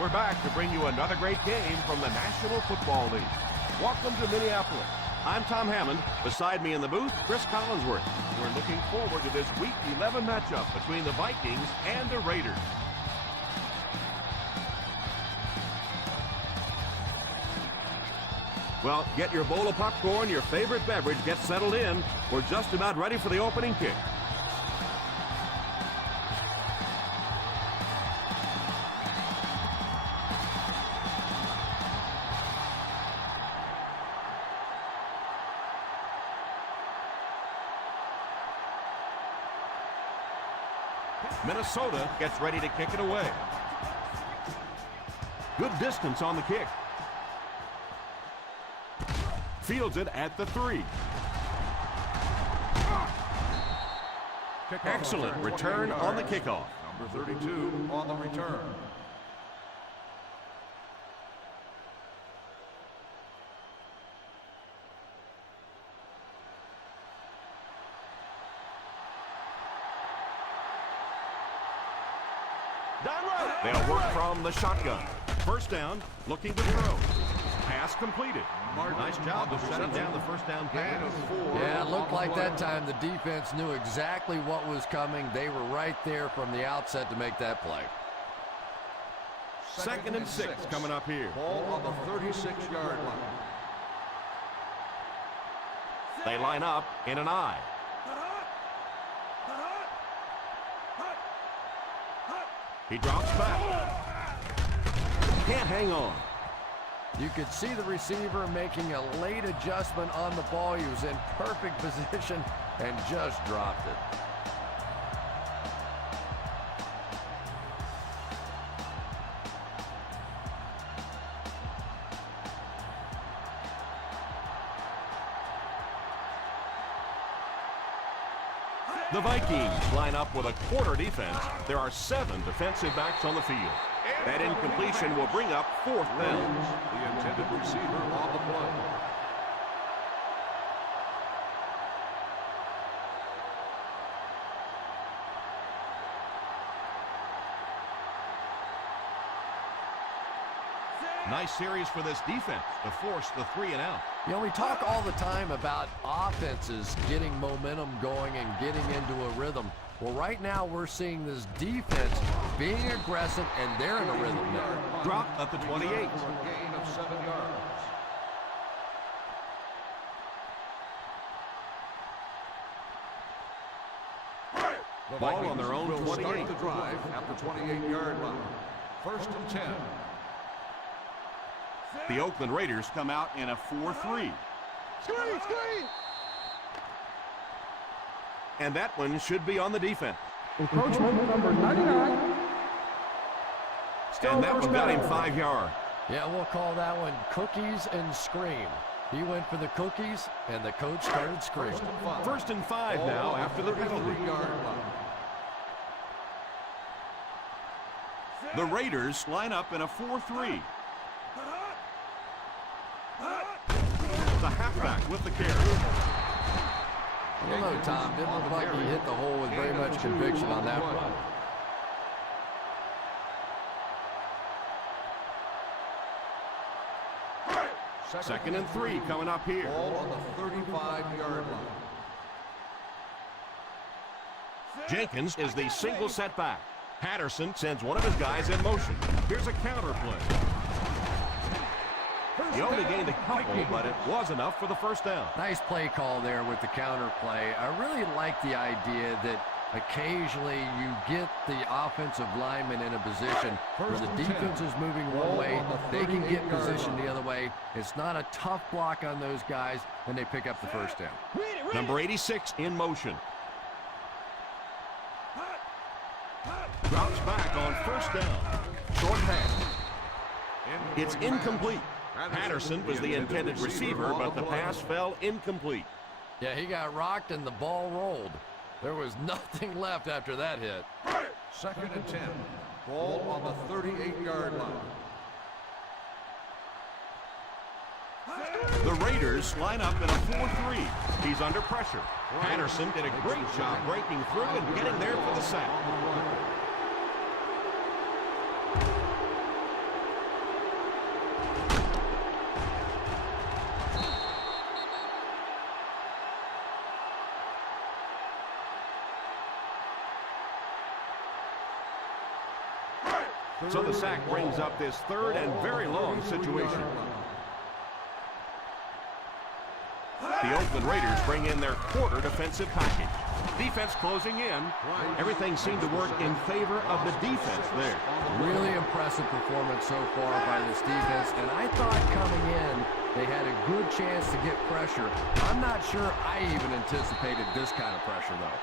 We're back to bring you another great game from the National Football League. Welcome to Minneapolis. I'm Tom Hammond. Beside me in the booth, Chris Collinsworth. We're looking forward to this Week 11 matchup between the Vikings and the Raiders. Well, get your bowl of popcorn, your favorite beverage, get settled in. We're just about ready for the opening kick. Minnesota gets ready to kick it away. Good distance on the kick. Fields it at the 3. Excellent return on the kickoff. Number 32 on the return. They'll work from the shotgun. First down, looking to throw. Pass completed. Nice job of shutting down the first down pass. Yeah, it looked like that time the defense knew exactly what was coming. They were right there from the outset to make that play. Second and 6 coming up here. Ball on the 36-yard line. They line up in an I. He drops back. Can't hang on. You could see the receiver making a late adjustment on the ball. He was in perfect position and just dropped it. The Vikings line up with a quarter defense. There are 7 defensive backs on the field. That incompletion will bring up 4th down. The intended receiver on the play. Nice series for this defense to force the 3 and out. You know, we talk all the time about offenses getting momentum going and getting into a rhythm. Well, right now we're seeing this defense being aggressive, and they're in a rhythm now. Drop at the 28. Gain of 7 yards. Ball on their own 28. Start the drive at the 28-yard line. First and 10. The Oakland Raiders come out in a 4-3. And that one should be on the defense. Encroachment number 99. And that one got him 5 yards. Yeah, we'll call that one cookies and scream. He went for the cookies, and the coach started screaming. First and 5 now after the penalty. The Raiders line up in a 4-3. The halfback with the carry. I don't know, Tom. Didn't look like he hit the hole with very much conviction on that one. Second and 3 coming up here. Ball on the 35-yard line. Jenkins is the single setback. Patterson sends one of his guys in motion. Here's a counter play. He only gained a couple, but it was enough for the first down. Nice play call there with the counter play. I really like the idea that occasionally you get the offensive lineman in a position where the defense is moving one way, they can get positioned the other way. It's not a tough block on those guys, and they pick up the first down. Number 86 in motion. Drops back on first down. Short pass. It's incomplete. Patterson was the intended receiver, but the pass fell incomplete. Yeah, he got rocked and the ball rolled. There was nothing left after that hit. Second and 10. Ball on the 38-yard line. The Raiders line up in a 4-3. He's under pressure. Patterson did a great job breaking through and getting there for the sack. So the sack brings up this third and very long situation. The Oakland Raiders bring in their quarter defensive package. Defense closing in. Everything seemed to work in favor of the defense there. Really impressive performance so far by this defense, and I thought coming in they had a good chance to get pressure. I'm not sure I even anticipated this kind of pressure, though.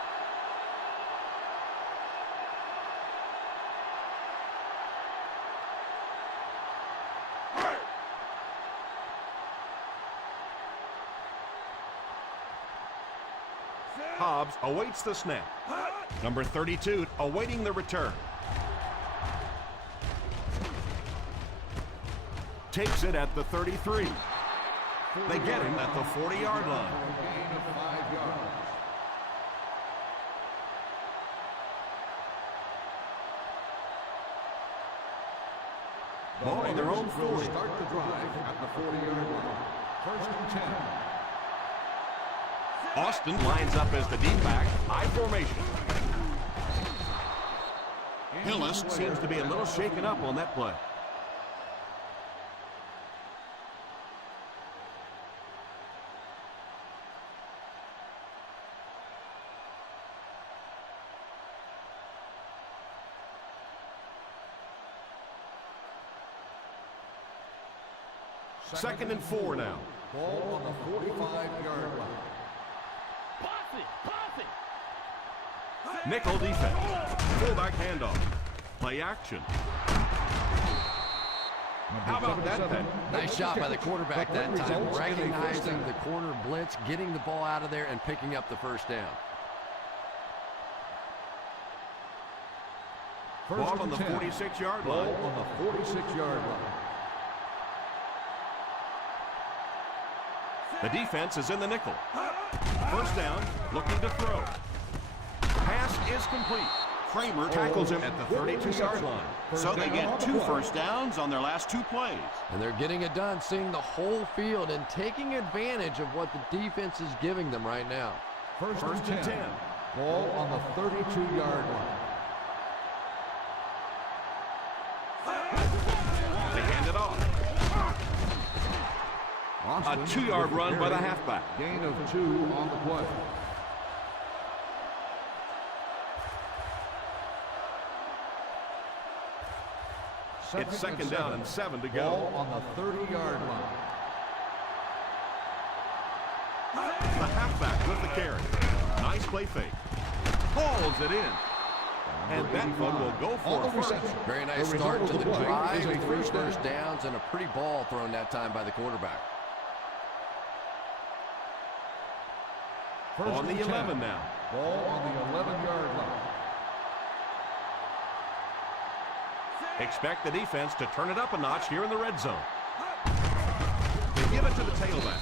Hobbs awaits the snap. Number 32 awaiting the return. Takes it at the 33. They get him at the 40-yard line. Gain of 5 yards. Ball on their own 40. Will start the drive at the 40-yard line. First and 10. Austin lines up as the deep back, high formation. Hillis seems to be a little shaken up on that play. Second and 4 now. Ball on the 45-yard line. Nickel defense. Fullback handoff. Play action. How about that then? Nice shot by the quarterback that time, recognizing the corner blitz, getting the ball out of there, and picking up the first down. Ball on the 46-yard line. Ball on the 46-yard line. The defense is in the nickel. First down, looking to throw. Pass is complete. Kramer tackles him at the 32-yard line. So they get 2 first downs on their last 2 plays. And they're getting it done, seeing the whole field and taking advantage of what the defense is giving them right now. First and 10. Ball on the 32-yard line. They hand it off. A 2-yard run by the halfback. Gain of 2 on the play. It's second down and 7 to go. Ball on the 30-yard line. The halfback with the carry. Nice play fake. Hauls it in. And that one will go for a first. Very nice start to the drive. 3 first downs and a pretty ball thrown that time by the quarterback. On the 11 now. Ball on the 11-yard line. Expect the defense to turn it up a notch here in the red zone. They give it to the tailback.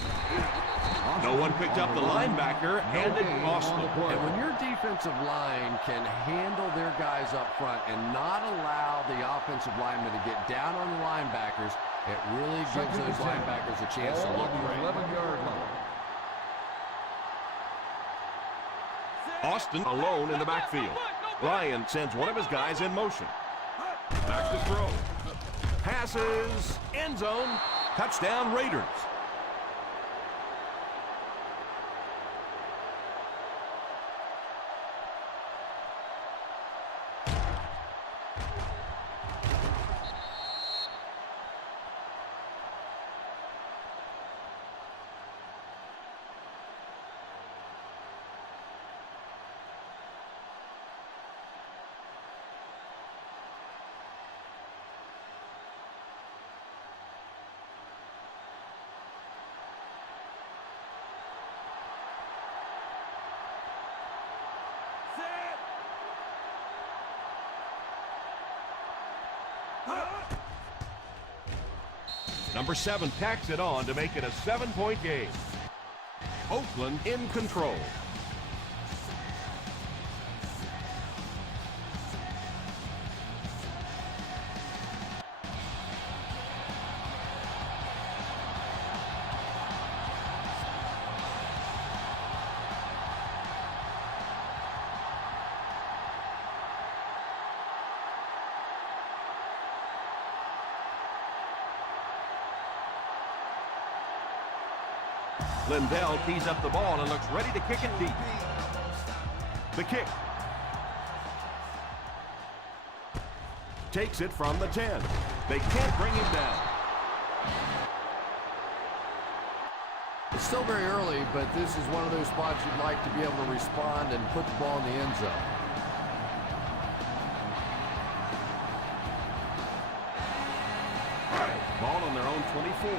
No one picked up the linebacker, and it lost them. And when your defensive line can handle their guys up front and not allow the offensive linemen to get down on the linebackers, it really gives those linebackers a chance to look great. 11-yard line. Austin alone in the backfield. Ryan sends one of his guys in motion. Back to throw. Passes. End zone. Touchdown Raiders. Number 7 tacks it on to make it a 7-point game. Oakland in control. Lindell tees up the ball and looks ready to kick it deep. The kick. Takes it from the 10. They can't bring him down. It's still very early, but this is one of those spots you'd like to be able to respond and put the ball in the end zone. Ball on their own 24.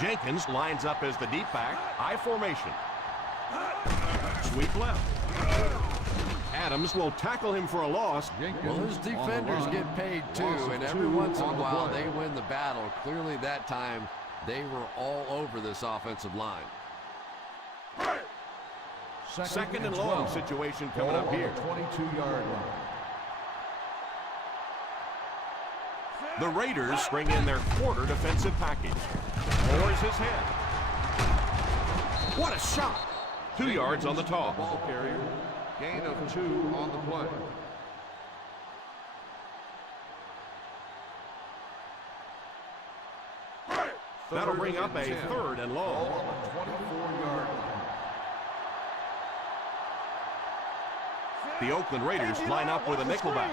Jenkins lines up as the deep back, I formation. Sweep left. Adams will tackle him for a loss. Well, his defenders get paid too, and every once in a while they win the battle. Clearly that time they were all over this offensive line. Second and long situation coming up here. 22-yard line. The Raiders bring in their quarter defensive package. Lowers his head. What a shot! 2 yards on the toss. Ball carrier. Gain of 2 on the play. That'll bring up a 3rd and long. Ball on the 24-yard line. The Oakland Raiders line up with a nickelback.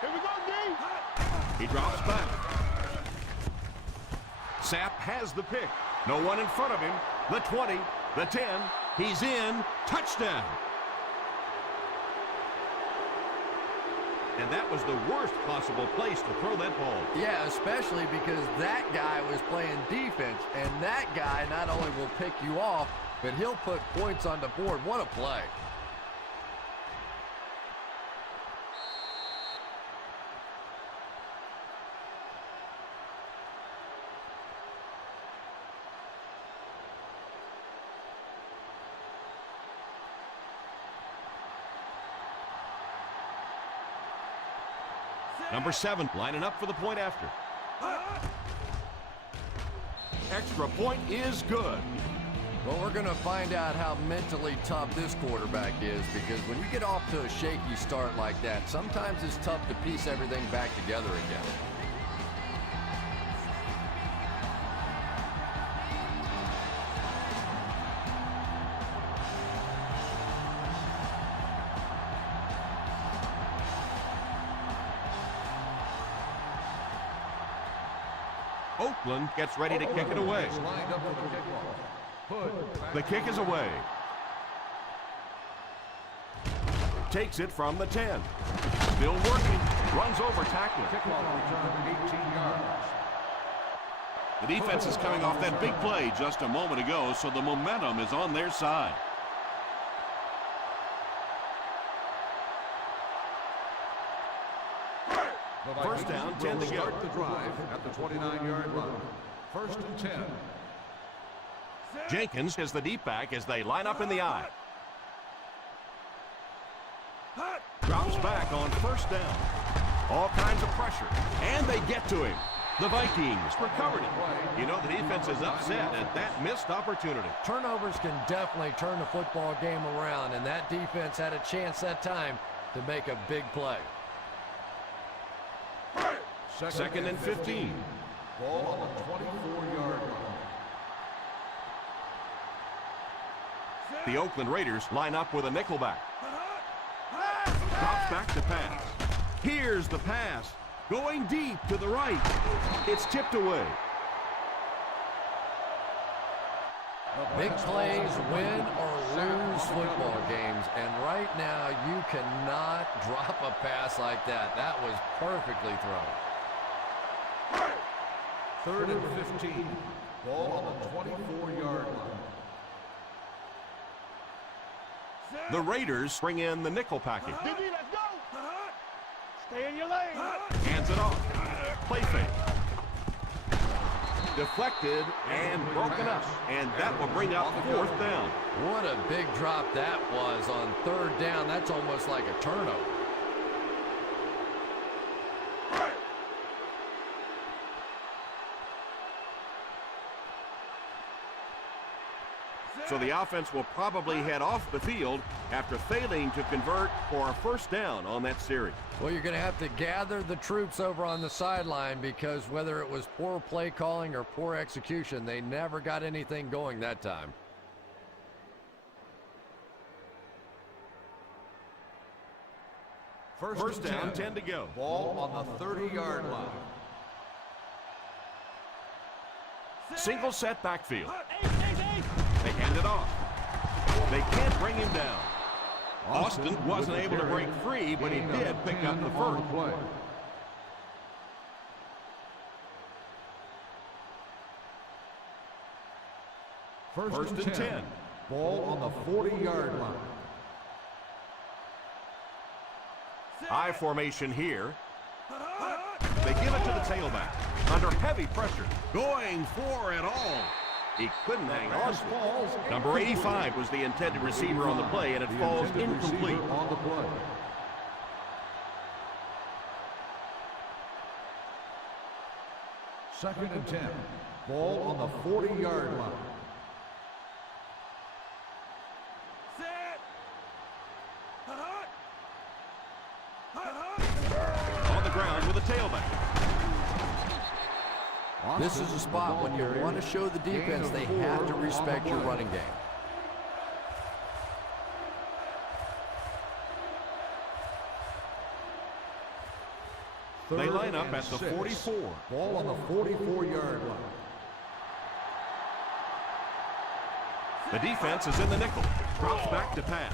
Here we go, D. He drops back. Sapp has the pick. No one in front of him. The 20, the 10. He's in. Touchdown. And that was the worst possible place to throw that ball. Yeah, especially because that guy was playing defense, and that guy not only will pick you off, but he'll put points on the board. What a play. Number 7 lining up for the point after. Extra point is good. Well, we're going to find out how mentally tough this quarterback is, because when you get off to a shaky start like that, sometimes it's tough to piece everything back together again. Oakland gets ready to kick it away. Lined up for the kickoff. Hood. The kick is away. Takes it from the 10. Still working. Runs over tackler. Kickoff return 18 yards. The defense is coming off that big play just a moment ago, so the momentum is on their side. First down, 10 to go. Start the drive at the 29-yard line. First and 10. Jenkins is the deep back as they line up in the I. Drops back on first down. All kinds of pressure. And they get to him. The Vikings recovered it. You know the defense is upset at that missed opportunity. Turnovers can definitely turn the football game around, and that defense had a chance that time to make a big play. Second and 15. Ball on the 24-yard line. The Oakland Raiders line up with a nickelback. Drops back to pass. Here's the pass. Going deep to the right. It's tipped away. Big plays win or lose football games, and right now you cannot drop a pass like that. That was perfectly thrown. Third and 15. Ball on the 24-yard line. The Raiders bring in the nickel package. DB, let's go. Stay in your lane. Hands it off. Play fake. Deflected and broken up. And that will bring up fourth down. What a big drop that was on third down. That's almost like a turnover. So the offense will probably head off the field after failing to convert for a first down on that series. Well, you're going to have to gather the troops over on the sideline, because whether it was poor play calling or poor execution, they never got anything going that time. First down, 10 to go. Ball on the 30-yard line. Single set backfield. They hand it off. They can't bring him down. Austin wasn't able to break free, but he did pick up the first. First and 10. Ball on the 40-yard line. I formation here. They give it to the tailback. Under heavy pressure. Going for it all. He couldn't hang on. Number 85 was the intended receiver on the play, and it falls incomplete. On the play. Second and 10. Ball on the 40-yard line. On the ground with a tailback. This is a spot when you want to show the defense they have to respect your running game. They line up at the 44. Ball on the 44-yard line. The defense is in the nickel. Drops back to pass.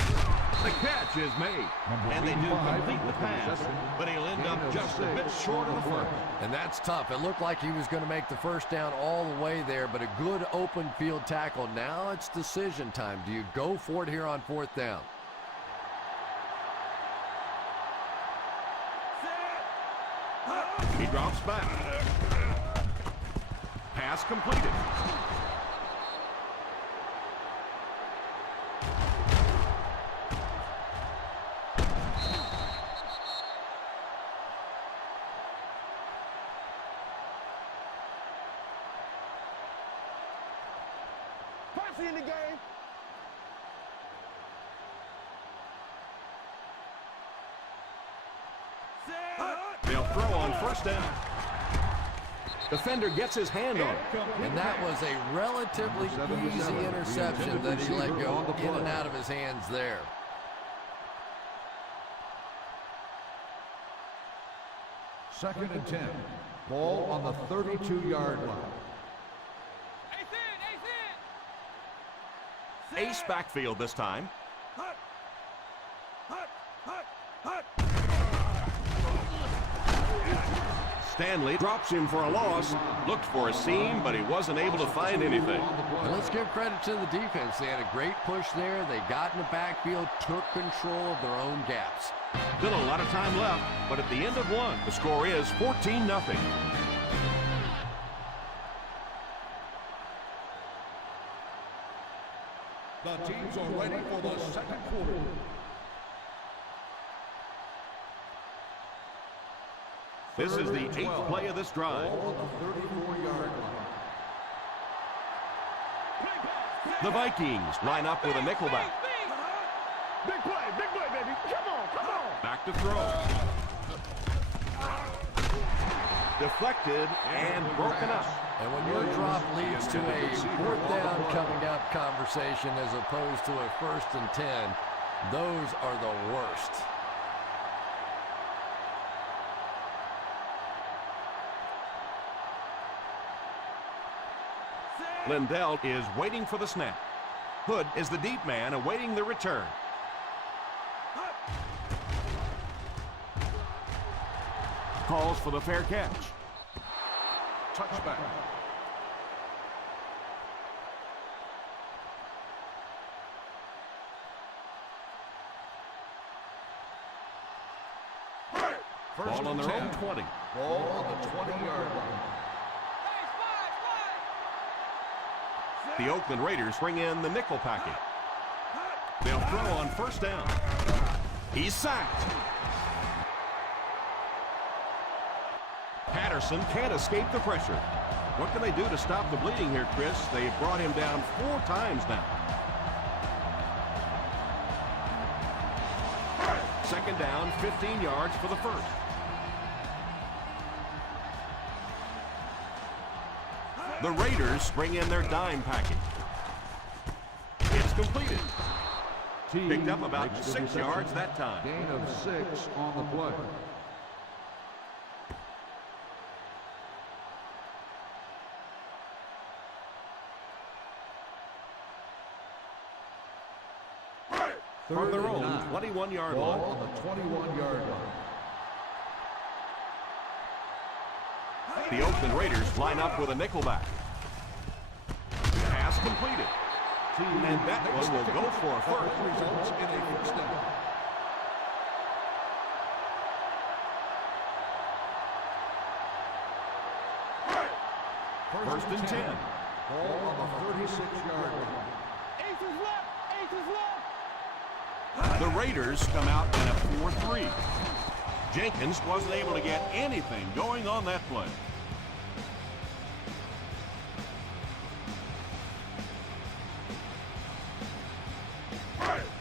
The catch is made. And they do complete the pass, but he'll end up just a bit short of the first. And that's tough. It looked like he was going to make the first down all the way there, but a good open field tackle. Now it's decision time. Do you go for it here on fourth down? He drops back. Pass completed. Posse in the game. They'll throw on first down. Defender gets his hand on it. And that was a relatively easy interception that he let go in and out of his hands there. Second and 10. Ball on the 32-yard line. Ace backfield this time. Stanley drops him for a loss. Looked for a seam, but he wasn't able to find anything. And let's give credit to the defense. They had a great push there. They got in the backfield, took control of their own gaps. Still a lot of time left, but at the end of one, the score is 14-0. The teams are ready for the second quarter. This is the 8th play of this drive. Ball on the 34-yard line. The Vikings line up with a nickelback. Big play, baby. Come on. Back to throw. Deflected and broken up. And when your drop leads to a fourth down coming up conversation as opposed to a 1st and 10, those are the worst. Lindell is waiting for the snap. Hood is the deep man awaiting the return. Calls for the fair catch. Touchback. Ball on their own 20. Ball on the 20-yard line. The Oakland Raiders bring in the nickel package. They'll throw on first down. He's sacked. Patterson can't escape the pressure. What can they do to stop the bleeding here, Chris? They've brought him down 4 times now. Second down, 15 yards for the first. The Raiders bring in their dime package. It's completed. Picked up about 6 yards that time. Gain of 6 on the play. From their own 21-yard line. Ball on the 21-yard line. The Oakland Raiders line up with a nickelback. Pass completed. And that one will go for a first. Results in a first down. First and 10. Ball on the 36-yard line. Ace is left. Ace is left. The Raiders come out in a 4-3. Jenkins wasn't able to get anything going on that play.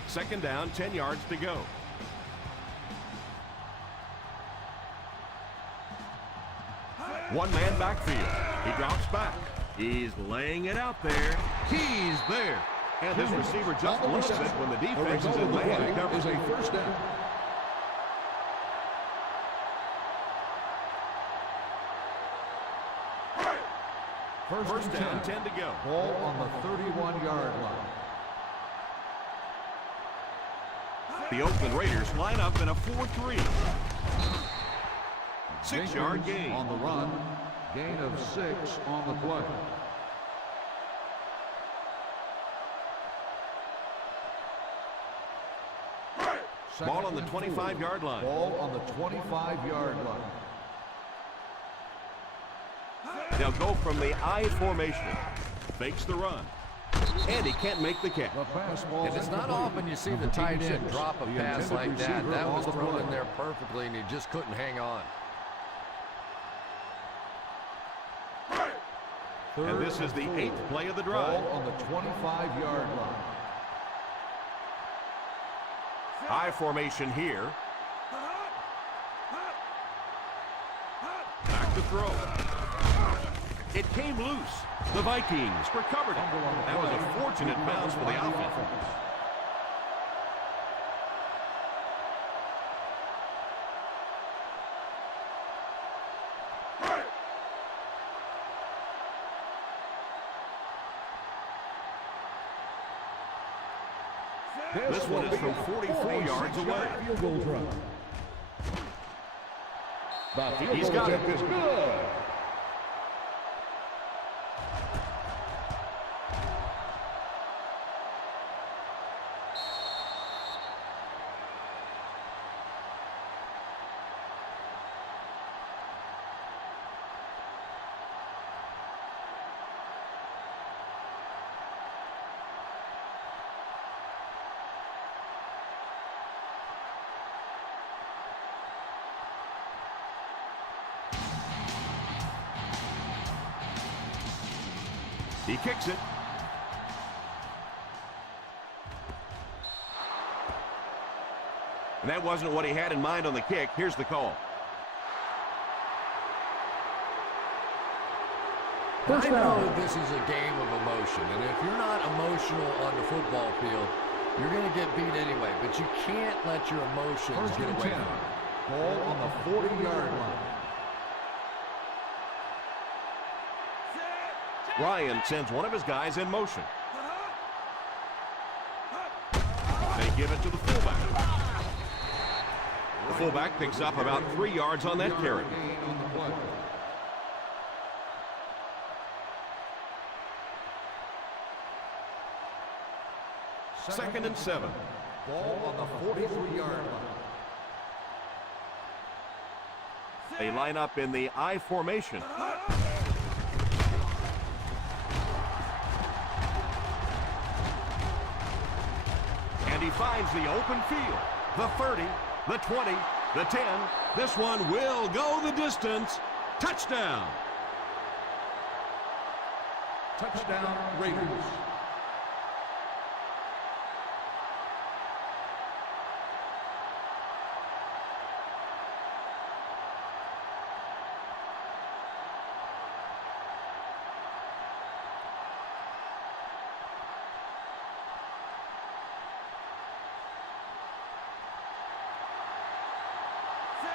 Second down, 10 yards to go. One-man backfield. He drops back. He's laying it out there. He's there. And his receiver just lifts it when the defense is in man coverage. Is a first down. First down, 10 to go. Ball on the 31-yard line. The Oakland Raiders line up in a 4-3. 6-yard gain. On the run. Gain of 6 on the play. Ball on the 25-yard line. Ball on the 25-yard line. They'll go from the I formation. Fakes the run. And he can't make the catch. The pass ball. And it's not often you see the tight end drop a pass like that. That was thrown in there perfectly, and he just couldn't hang on. And this is the 8th play of the drive. Ball on the 25-yard line. I formation here. Back to throw. It came loose. The Vikings recovered it. That was a fortunate bounce for the offense. This one is from 44 yards away. Field goal drive. The field He's goal got it. attempt is good. He kicks it. And that wasn't what he had in mind on the kick. Here's the call. I know this is a game of emotion, and if you're not emotional on the football field, you're going to get beat anyway. But you can't let your emotions get away from you. Ball on the 40-yard line. Ryan sends one of his guys in motion. They give it to the fullback. The fullback picks up about 3 yards on that carry. Second and 7. Ball on the 43-yard line. They line up in the I formation. And he finds the open field. The 30, the 20, the 10. This one will go the distance. Touchdown. Touchdown, Raiders.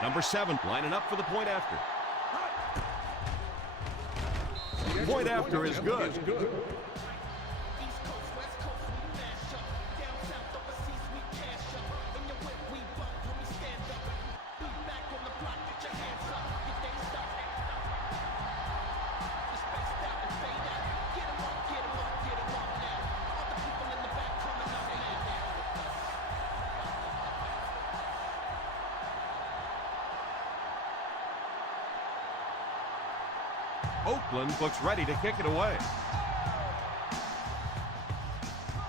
Number 7 lining up for the point after. Point after is good. Oakland looks ready to kick it away.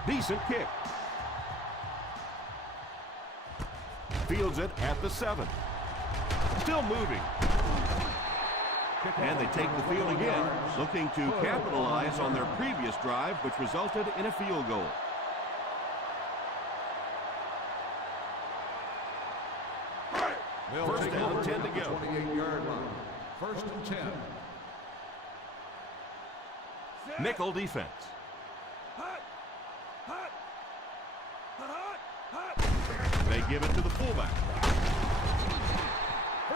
Decent kick. Fields it at the 7. Still moving. And they take the field again, looking to capitalize on their previous drive, which resulted in a field goal. First down, 10 to go. 28-yard line. First and 10. Nickel defense. They give it to the fullback.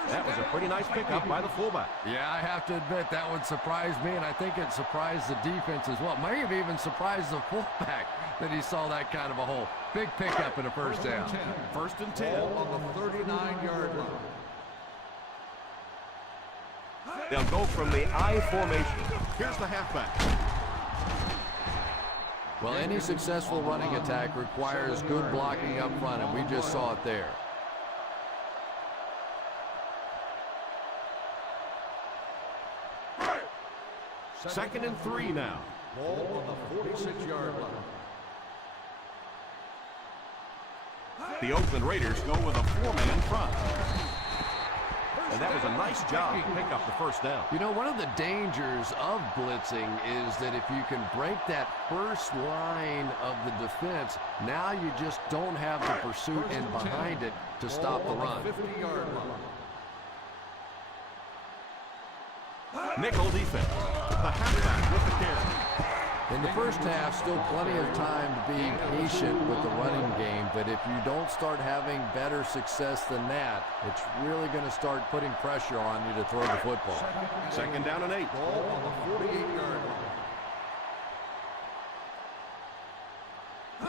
That was a pretty nice pickup by the fullback. Yeah, I have to admit that would surprise me, and I think it surprised the defense as well. May have even surprised the fullback that he saw that kind of a hole. Big pickup in a first down. First and 10. Ball on the 39-yard line. They'll go from the I formation. Here's the halfback. Well, any successful running attack requires good blocking up front, and we just saw it there. Second and 3 now. Ball on the 46-yard line. The Oakland Raiders go with a 4-man front. And that was a nice job to pick up the first down. You know, one of the dangers of blitzing is that if you can break that first line of the defense, now you just don't have the pursuit in behind it to stop the run. 50-yard line. Nickel defense. The halfback with the carry. In the first half, still plenty of time to be patient with the running game, but if you don't start having better success than that, it's really going to start putting pressure on you to throw the football. Second down and 8. Ball on the 48-yard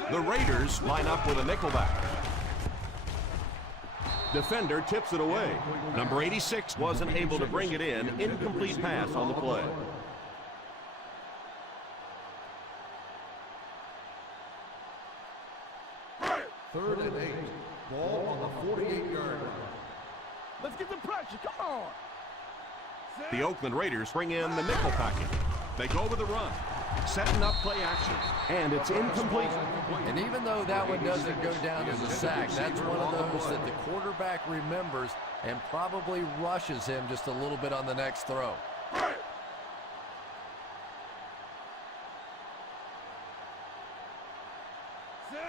line. The Raiders line up with a nickelback. Defender tips it away. Number 86 wasn't able to bring it in. Incomplete pass on the play. Third and 8. Ball on the 48-yard line. Let's get the pressure. Come on. The Oakland Raiders bring in the nickel package. They go with the run. Setting up play action. And it's incomplete. And even though that one doesn't go down as a sack, that's one of those that the quarterback remembers and probably rushes him just a little bit on the next throw.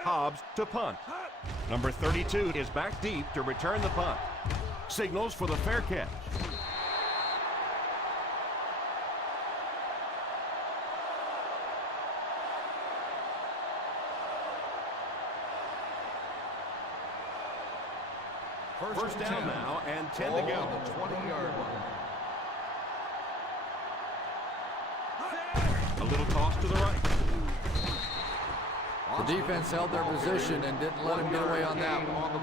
Hobbs to punt. Number 32 is back deep to return the punt. Signals for the fair catch. First down now and 10 to go. On the 20-yard line. A little toss to the right. The defense held their position and didn't let him get away on that one. On the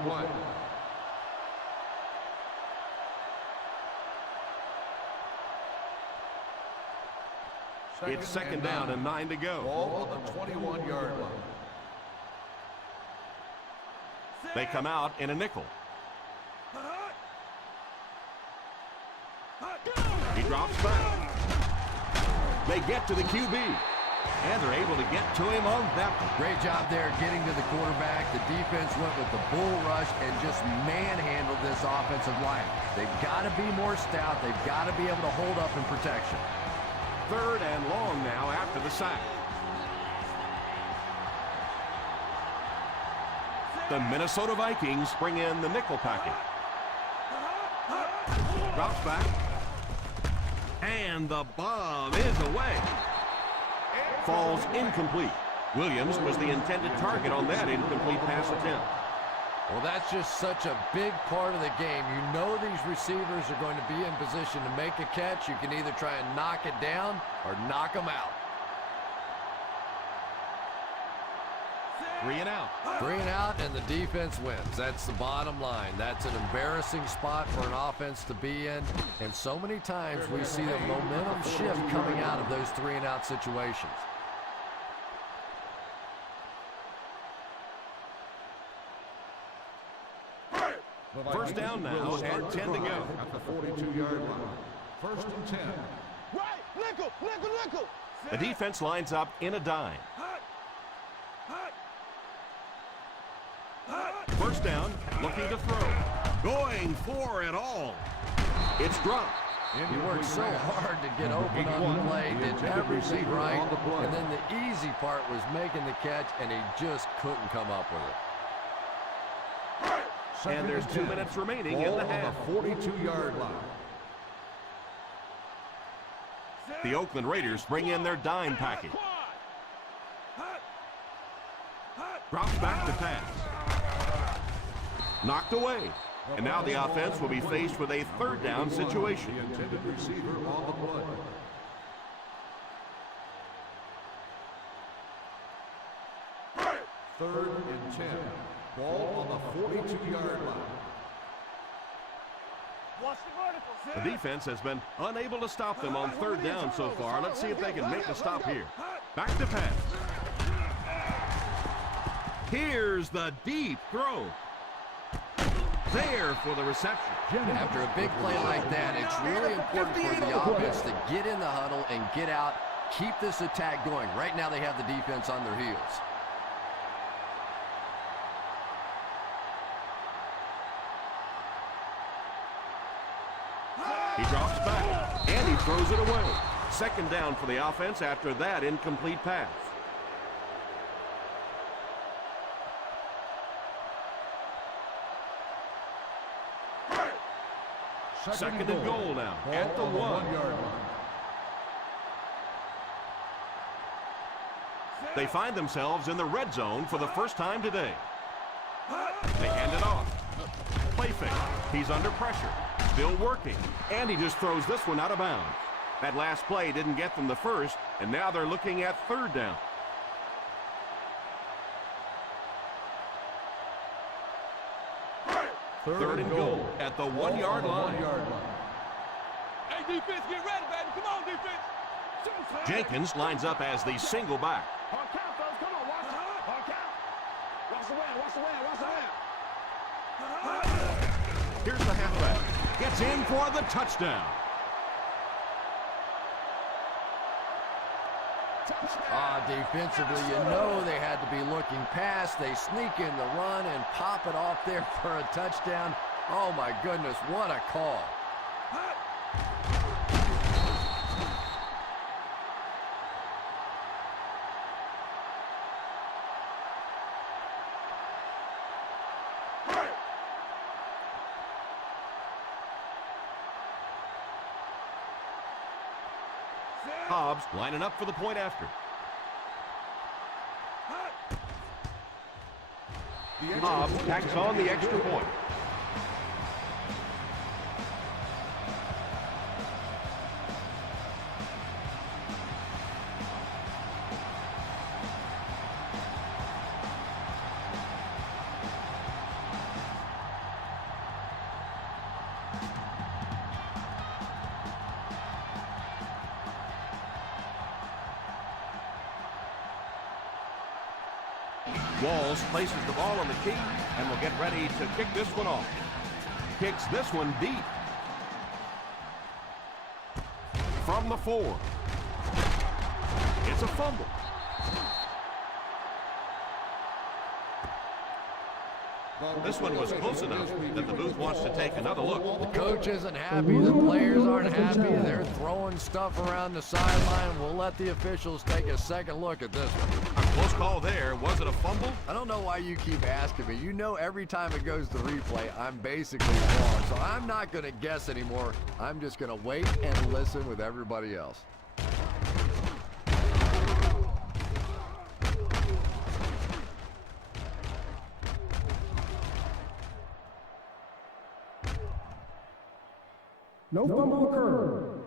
play. It's second down and 9 to go. Ball on the 21-yard line. They come out in a nickel. He drops back. They get to the QB. And they're able to get to him on that one. Great job there getting to the quarterback. The defense went with the bull rush and just manhandled this offensive line. They've got to be more stout. They've got to be able to hold up in protection. Third and long now after the sack. The Minnesota Vikings bring in the nickel package. Drops back. And the bomb is away. Falls incomplete. Williams was the intended target on that incomplete pass attempt. Well, that's just such a big part of the game. You know these receivers are going to be in position to make a catch. You can either try and knock it down or knock them out. 3 and out. 3 and out, and the defense wins. That's the bottom line. That's an embarrassing spot for an offense to be in. And so many times we see the momentum shift coming out of those 3 and out situations. First down now and 10 to go. At the 42-yard line. First and 10. Right. Nickel. The defense lines up in a dime. First down, looking to throw. Going for it all. It's dropped. He worked so hard to get open on the play, did everything right, and then the easy part was making the catch, and he just couldn't come up with it. And there's 2 minutes remaining in the half. On the 42-yard line. The Oakland Raiders bring in their dime package. Drops back to pass. Knocked away. And now the offense will be faced with a third down situation. The intended receiver on the play. Third and 10. Ball on the 42-yard line. Watch the vertical. The defense has been unable to stop them on third down so far. Let's see if they can make a stop here. Back to pass. Here's the deep throw. There for the reception. After a big play like that, it's really important for the offense to get in the huddle and get out, keep this attack going. Right now they have the defense on their heels. He drops back, and he throws it away. Second down for the offense after that incomplete pass. Second and goal now at the 1. 1-yard line. They find themselves in the red zone for the first time today. They hand it off. Play fake. He's under pressure. Still working. And he just throws this one out of bounds. That last play didn't get them the first, and now they're looking at third down. Third and goal at the 1-yard line. 1-yard line. Hey, defense, get ready, baby. Come on, defense. Jenkins lines up as the single back. Hard count, fellas. Come on, watch the hard count. Watch the wind, watch the wind, watch the wind. Here's the halfback. Gets in for the touchdown. Defensively, you know they had to be looking past. They sneak in the run and pop it off there for a touchdown. Oh, my goodness, what a call. Hobbs lining up for the point after. Hobbs tacks on the extra point. Walls places the ball on the key and will get ready to kick this one off. Kicks this one deep. From the 4. It's a fumble. This one was close enough that the booth wants to take another look. The coach isn't happy. The players aren't happy. They're throwing stuff around the sideline. We'll let the officials take a second look at this one. A close call there. Was it a fumble? I don't know why you keep asking me. You know every time it goes to replay, I'm basically wrong. So I'm not going to guess anymore. I'm just going to wait and listen with everybody else. No fumble occurred.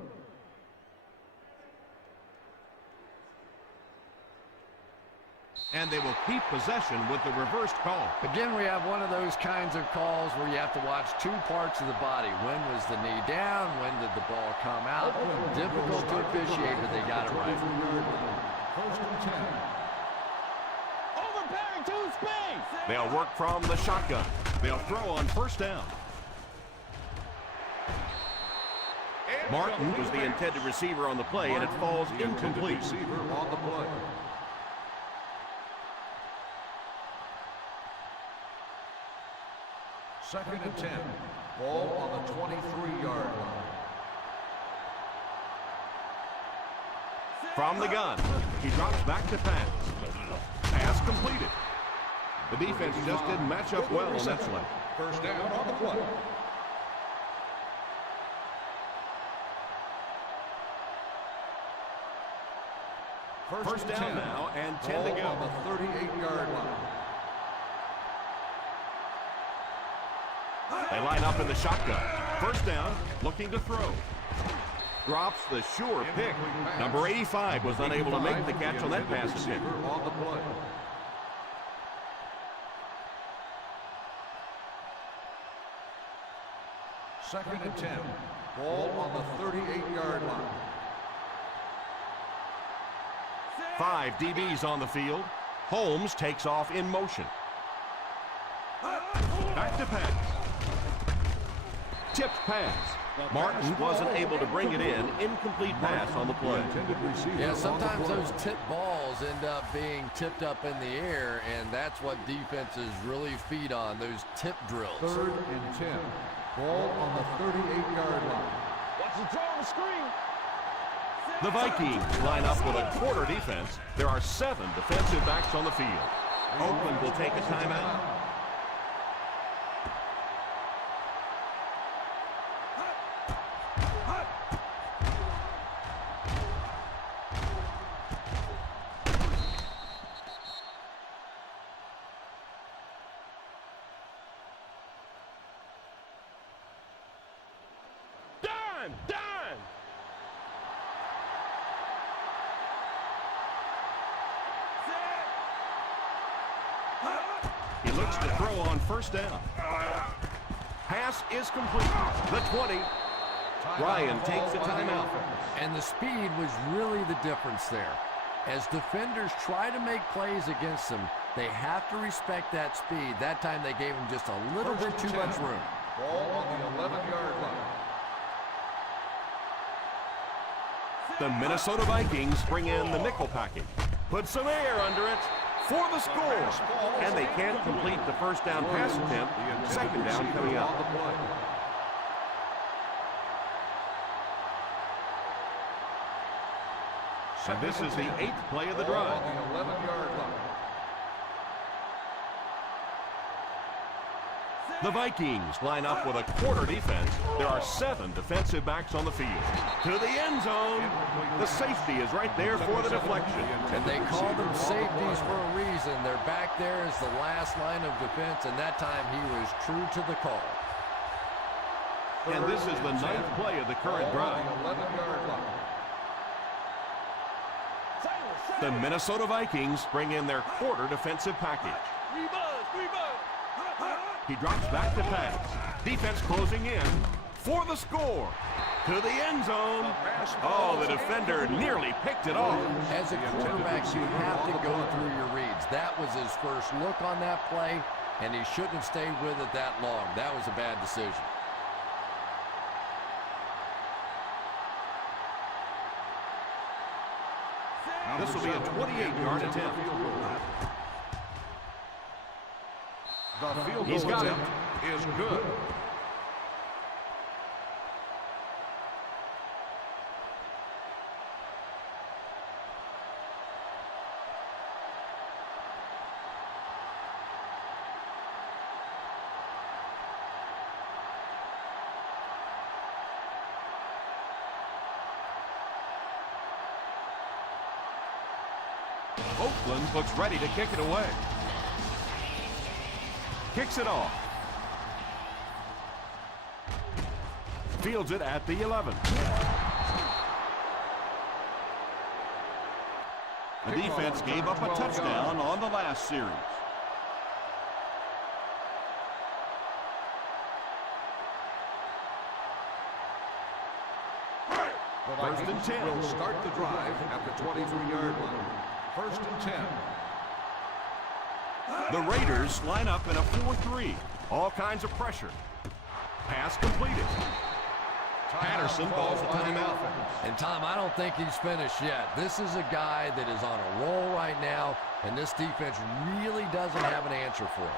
And they will keep possession with the reversed call. Again, we have one of those kinds of calls where you have to watch two parts of the body. When was the knee down? When did the ball come out? Difficult to officiate, but they got it right. First and 10. Overbearing to space. They'll work from the shotgun. They'll throw on first down. Martin was the intended receiver on the play, and it falls incomplete. Receiver on the play. Second and 10. Ball on the 23-yard line. From the gun, he drops back to pass. Pass completed. The defense just didn't match up well on that play. First down on the play. First down now and 10 to go. On the 38-yard line. They line up in the shotgun. First down, looking to throw. Drops the sure pick. Number 85 was unable to make the catch on that pass attempt. On the play. Second and 10. Ball on the 38-yard line. 5 DBs on the field. Holmes takes off in motion. Back to pass. Tipped pass. Martin wasn't able to bring it in. Incomplete pass on the play. Yeah, sometimes those tipped balls end up being tipped up in the air, and that's what defenses really feed on, those tip drills. Third and 10. Ball on the 38-yard line. Watch the throw on the screen. The Vikings line up with a quarter defense. There are 7 defensive backs on the field. Oakland will take a timeout. Done! He looks to throw on first down. Pass is complete. The 20. Ryan takes a timeout. And the speed was really the difference there. As defenders try to make plays against them, they have to respect that speed. That time they gave him just a little bit too much room. Ball on the 11-yard line. The Minnesota Vikings bring in the nickel package. Put some air under it for the score. And they can't complete the first down pass attempt. Second down coming up. And this is the 8th play of the drive. On the 11-yard line. The Vikings line up with a quarter defense. There are 7 defensive backs on the field. To the end zone. The safety is right there for the deflection. And they call them safeties for a reason. They're back there as the last line of defense, and that time he was true to the call. And this is the 9th play of the current drive. On the 11-yard line. The Minnesota Vikings bring in their quarter defensive package. He drops back to pass. Defense closing in for the score. To the end zone. Oh, the defender nearly picked it off. As a quarterback, you have to go through your reads. That was his first look on that play, and he shouldn't have stayed with it that long. That was a bad decision. This will be a 28-yard attempt. The field He's goal got it. attempt is good. Oakland looks ready to kick it away. Kicks it off. Fields it at the 11. The defense gave up a touchdown on the last series. The Vikings will start the drive at the 23-yard line. First and 10. The Raiders line up in a 4-3. All kinds of pressure. Pass completed. Patterson calls the timeout. And Tom, I don't think he's finished yet. This is a guy that is on a roll right now, and this defense really doesn't have an answer for him.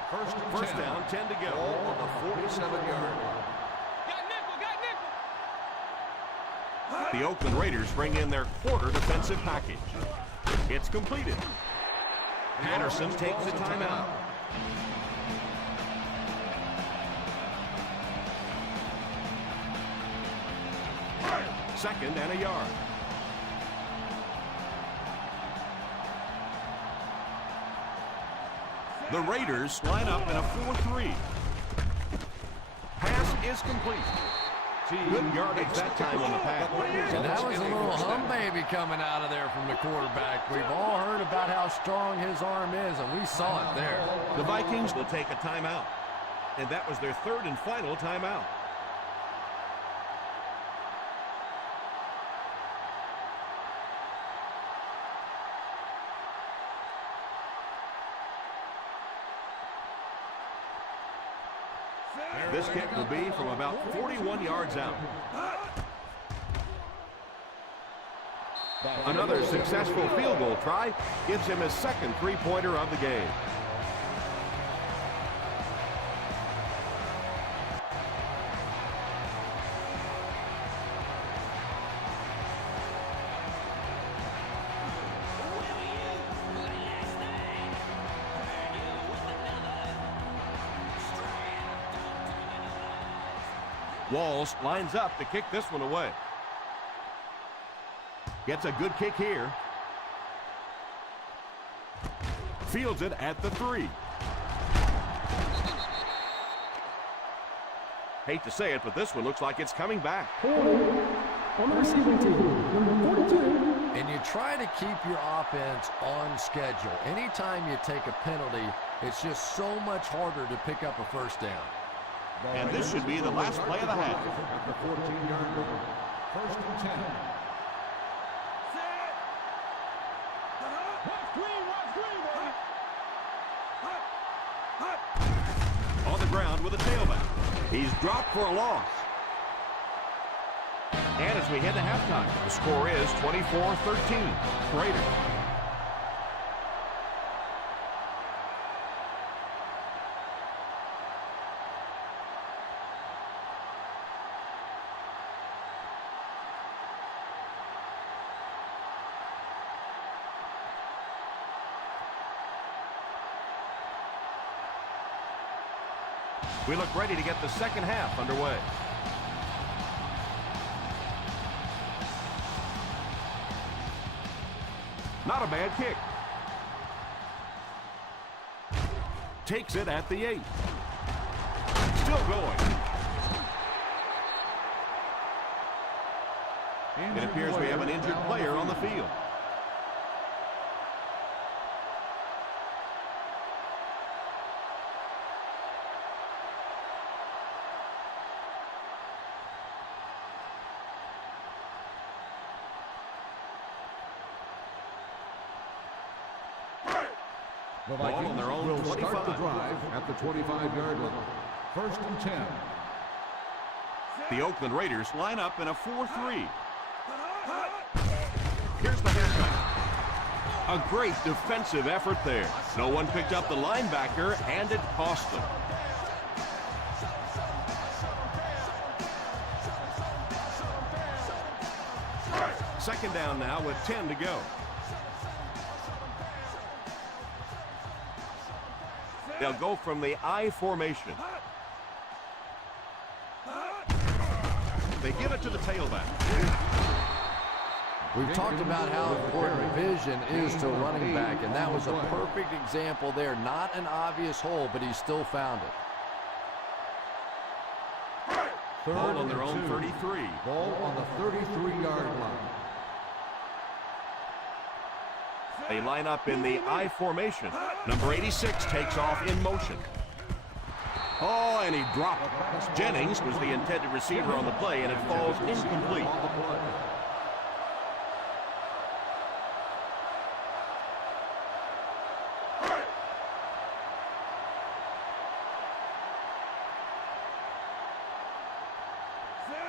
First down, 10 to go. Ball on the 47-yard line. The Oakland Raiders bring in their quarter defensive package. It's completed. Patterson takes a timeout. Second and a yard. The Raiders line up in a 4-3. Pass is complete. Good yardage that time on the pass. And that was a little hum baby coming out of there from the quarterback. We've all heard about how strong his arm is, and we saw it there. The Vikings will take a timeout. And that was their third and final timeout. This kick will be from about 41 yards out. Another successful field goal try gives him his second three-pointer of the game. Walls lines up to kick this one away. Gets a good kick here. Fields it at the 3. Hate to say it, but this one looks like it's coming back. On the receiving team, number 42. And you try to keep your offense on schedule. Anytime you take a penalty, it's just so much harder to pick up a first down. And this should be the last play of the half. At the 14-yard line. First and 10. On the ground with a tailback. He's dropped for a loss. And as we head to halftime, the score is 24-13. Raiders. We look ready to get the second half underway. Not a bad kick. Takes it at the 8. Still going. It appears we have an injured player on the field. The Ball on their own will 25. start the drive at the 25-yard line. First and 10. The Oakland Raiders line up in a 4-3. Here's the halfback. A great defensive effort there. No one picked up the linebacker, and it cost them. Second down now with 10 to go. They'll go from the I formation. They give it to the tailback. We've talked about how important vision is to a running back, and that was a perfect example there. Not an obvious hole, but he still found it. Ball on their own 33. Ball on the 33-yard line. They line up in the I formation. Number 86 takes off in motion. Oh, and he dropped it. Jennings was the intended receiver on the play, and it falls incomplete.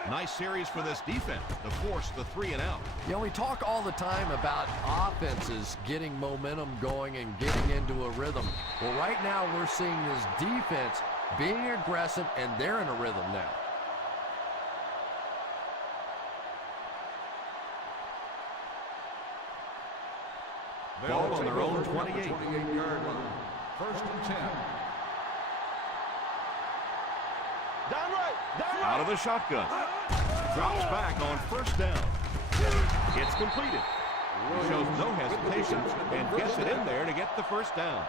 Nice series for this defense to force the 3 and out. You know, we talk all the time about offenses getting momentum going and getting into a rhythm. Well, right now we're seeing this defense being aggressive, and they're in a rhythm now. Ball on their own 28-yard line. First and 10. Out of the shotgun. Drops back on first down. It's completed. He shows no hesitation and gets it in there to get the first down.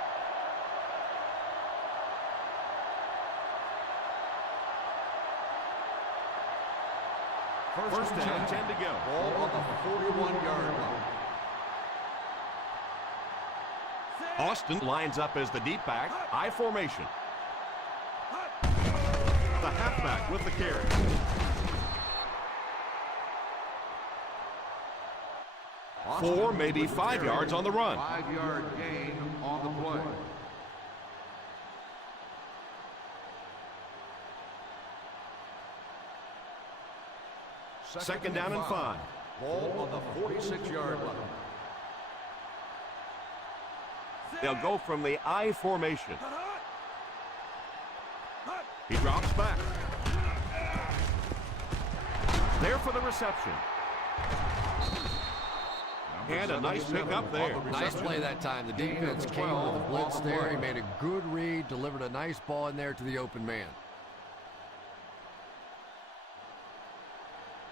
First down, 10 to go. Ball on the 41-yard line. Austin lines up as the deep back, I formation. The halfback with the carry. Austin 4, maybe 5 yards on the run. 5-yard gain on the play. Second down and 5. Ball on the 46-yard line. They'll go from the I formation. He drops back. There for the reception. And a nice pickup there. Nice play that time. The defense came with a blitz there. He made a good read, delivered a nice ball in there to the open man.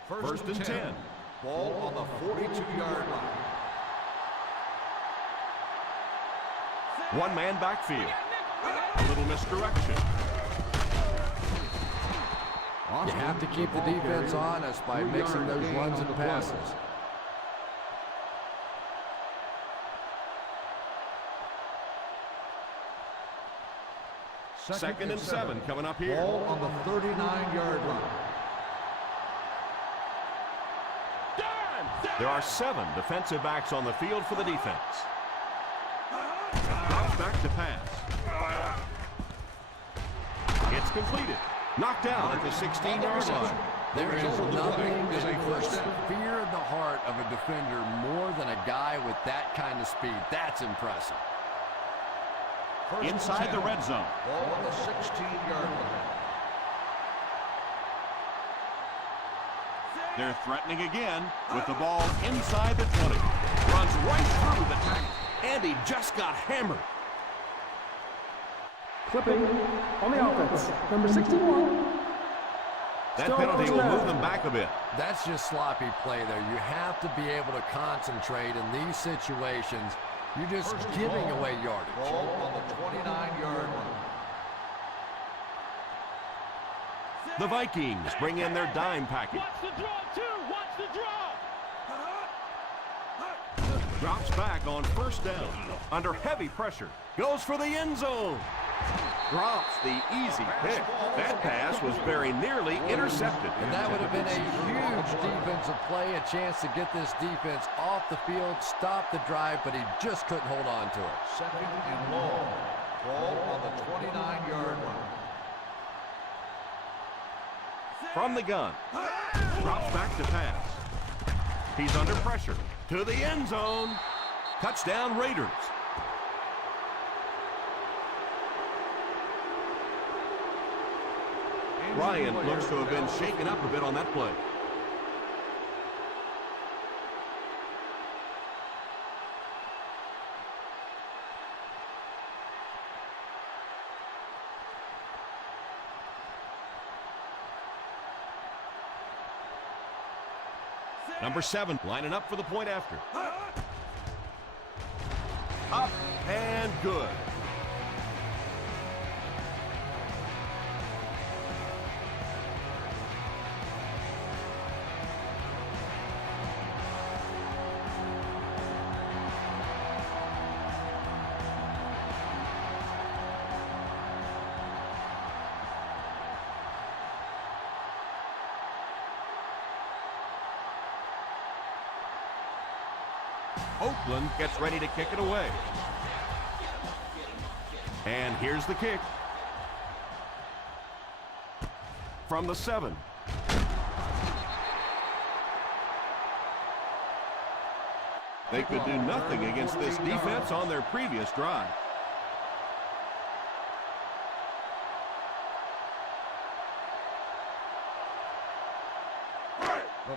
First and 10. Ball on the 42-yard line. One-man backfield. A little misdirection. You have to keep the defense honest by mixing those runs and passes. Second and 7 coming up here. Ball on the 39-yard line. There are 7 defensive backs on the field for the defense. Drops back to pass. It's completed. Knocked down at the 16-yard line. There is nothing that puts fear in the heart of a defender more than a guy with that kind of speed. That's impressive. Inside the red zone. Ball on the 16-yard line. They're threatening again with the ball inside the 20. Runs right through the tackle. And he just got hammered. Clipping on the offense. Number 61. That penalty will move them back a bit. That's just sloppy play there. You have to be able to concentrate in these situations. You're just giving away yardage. Ball on the 29-yard line. The Vikings bring in their dime package. Watch the draw, too. Watch the draw. Drops back on first down. Under heavy pressure. Goes for the end zone. Drops the easy pick. That pass was very nearly intercepted. And that would have been a huge defensive play, a chance to get this defense off the field, stop the drive, but he just couldn't hold on to it. Second and long. Ball on the 29-yard line. From the gun. Drops back to pass. He's under pressure. To the end zone. Touchdown Raiders. Ryan looks to have been shaken up a bit on that play. Number 7 lining up for the point after. Up and good. Oakland gets ready to kick it away. And here's the kick. From the 7. They could do nothing against this defense on their previous drive.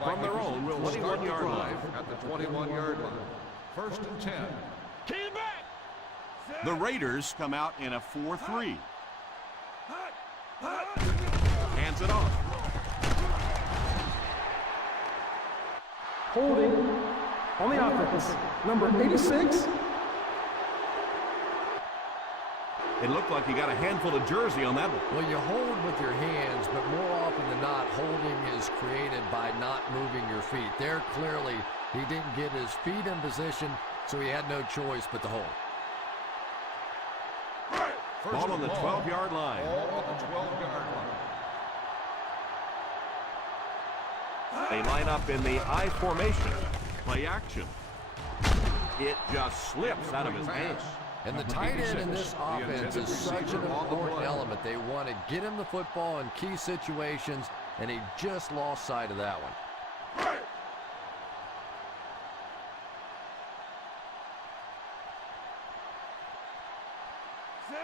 From their own 21-yard line. At the 21-yard line. First and 10. Keep it back. The Raiders come out in a 4-3. Hands it off. Holding on the offense. Number 86. It looked like he got a handful of jersey on that one. Well, you hold with your hands, but more often than not, holding is created by not moving your feet. There, clearly, he didn't get his feet in position, so he had no choice but to hold. Ball on the 12-yard line. Ball on the 12-yard line. They line up in the I formation. Play action. It just slips out of his hands. And the tight end in this offense is such an important element. They want to get him the football in key situations, and he just lost sight of that one.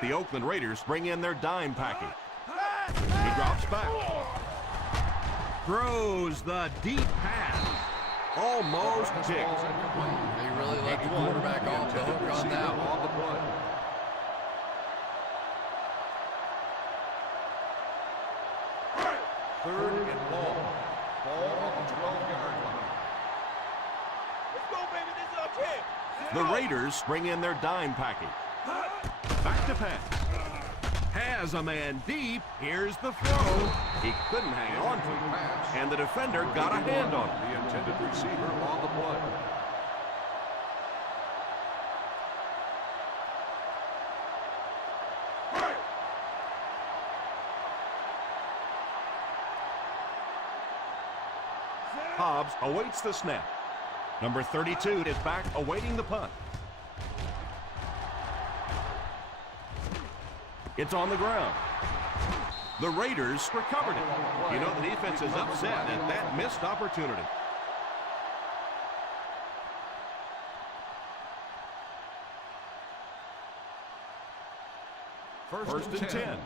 The Oakland Raiders bring in their dime package. He drops back. Throws the deep pass. Almost ticked. They really let the quarterback off the hook on that one. Third and long. Ball on the 12-yard line. Let's go, baby. This is our kid. The Raiders bring in their dime package. Back to pass. Has a man deep. Here's the throw. He couldn't hang on to it. And the defender got a hand on it. The intended receiver on the play. Hobbs awaits the snap. Number 32 is back awaiting the punt. It's on the ground. The Raiders recovered it. You know, the defense is upset at that missed opportunity. First and 10.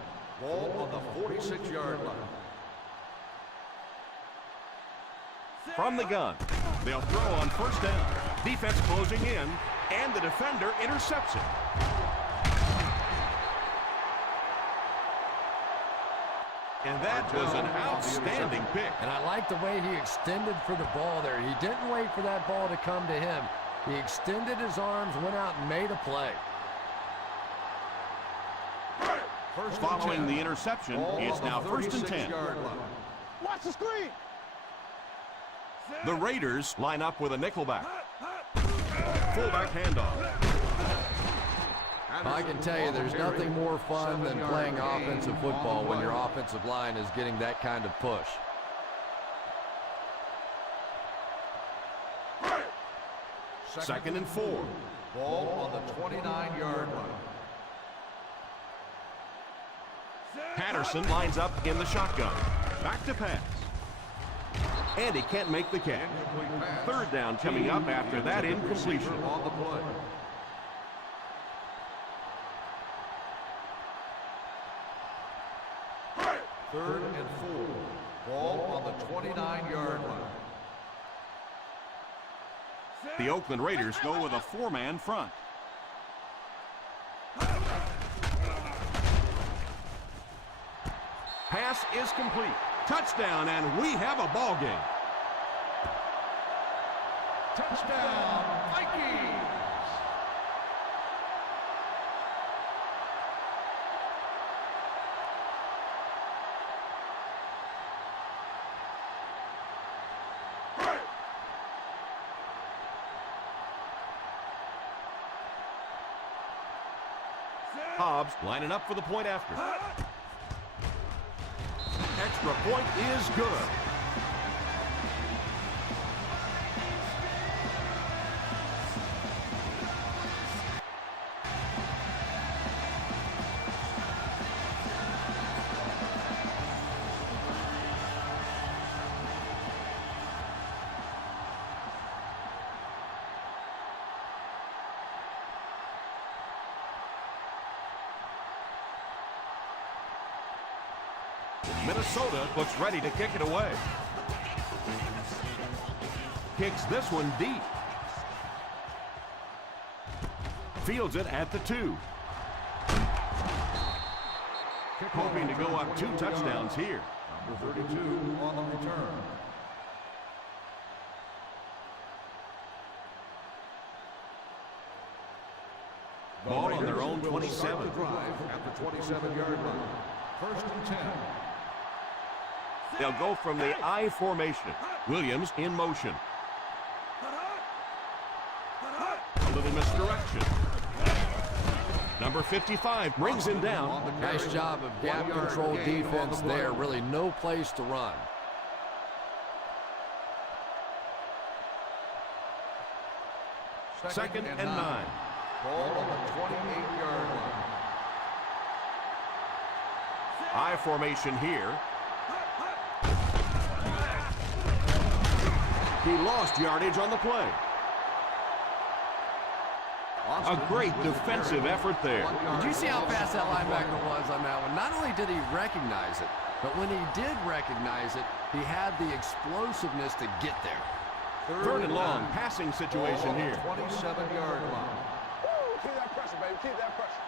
Ball on the 46-yard line. From the gun, they'll throw on first down. Defense closing in, and the defender intercepts it. And that was an outstanding pick. And I like the way he extended for the ball there. He didn't wait for that ball to come to him. He extended his arms, went out and made a play. Following the interception, it's now first and 10. Watch the screen. The Raiders line up with a nickelback. Fullback handoff. I can tell you there's nothing more fun than playing offensive football when your offensive line is getting that kind of push. Second and 4. Ball on the 29-yard line. Patterson lines up in the shotgun. Back to pass. And he can't make the catch. Third down coming up after that incompletion. On the play. Third and 4. Ball on the 29-yard line. The Oakland Raiders go with a 4-man front. Pass is complete. Touchdown, and we have a ball game. Touchdown, Vikings! Hobbs lining up for the point after. Extra point is good. Minnesota looks ready to kick it away. Kicks this one deep. Fields it at the 2. Hoping to go up 2 touchdowns here. Number 32 on the return. Ball on their own 27. The drive at the 27-yard line. First and 10. They'll go from the I formation. Williams in motion. A little misdirection. Number 55 brings him down. Nice job of gap control defense there. Really no place to run. Second and 9. Ball on the 28-yard line. I formation here. He lost yardage on the play. A great defensive effort there. Did you see how fast that linebacker was on that one? Not only did he recognize it, but when he did recognize it, he had the explosiveness to get there. Third and long passing situation here. 27-yard line. Keep that pressure, baby. Keep that pressure.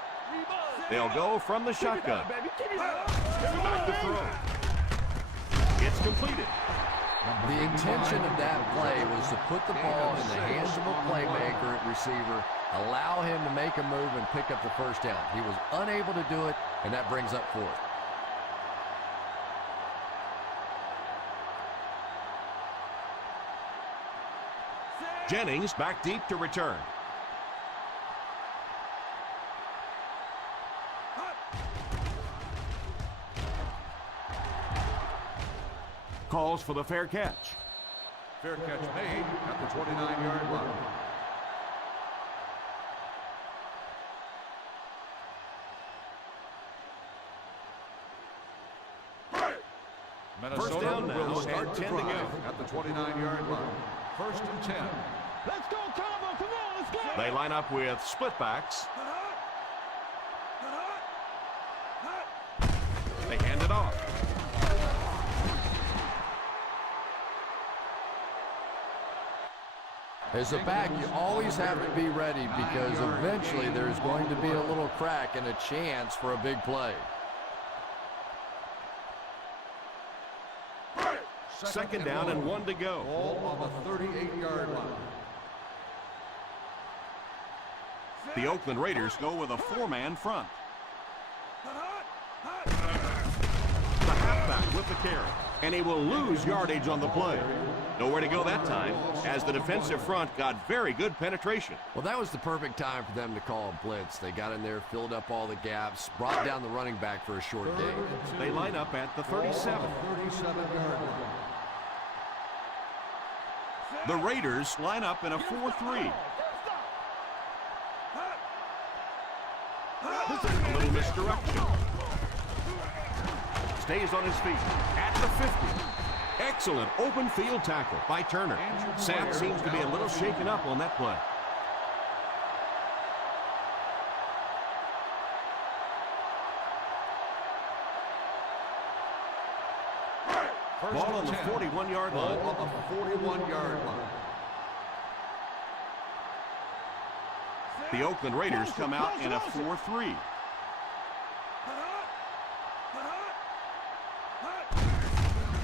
They'll go from the shotgun. Back to throw. It's completed. The intention of that play was to put the ball in the hands of a playmaker at receiver, allow him to make a move and pick up the first down. He was unable to do it, and that brings up 4th. Jennings back deep to return. Calls for the fair catch. Fair catch made at the 29-yard line. First down now will start and the 10 to drive go. at the 29-yard line. First and 10. Let's go, Combo. Come on, let's go. They line up with split backs. They hand it off. As a back, you always have to be ready because eventually there's going to be a little crack and a chance for a big play. Second down and 1 to go. Ball on the 38-yard line. The Oakland Raiders go with a 4-man front. The halfback with the carry, and he will lose yardage on the play. Nowhere to go that time, as the defensive front got very good penetration. Well, that was the perfect time for them to call a blitz. They got in there, filled up all the gaps, brought down the running back for a short day. They line up at the 37. 37-yard line. The Raiders line up in a 4-3. A little misdirection. Stays on his feet at the 50. Excellent open field tackle by Turner. Sapp seems to be a little shaken up on that play. Ball on the 41-yard line. Ball on the 41-yard line. The Oakland Raiders come out in a 4-3.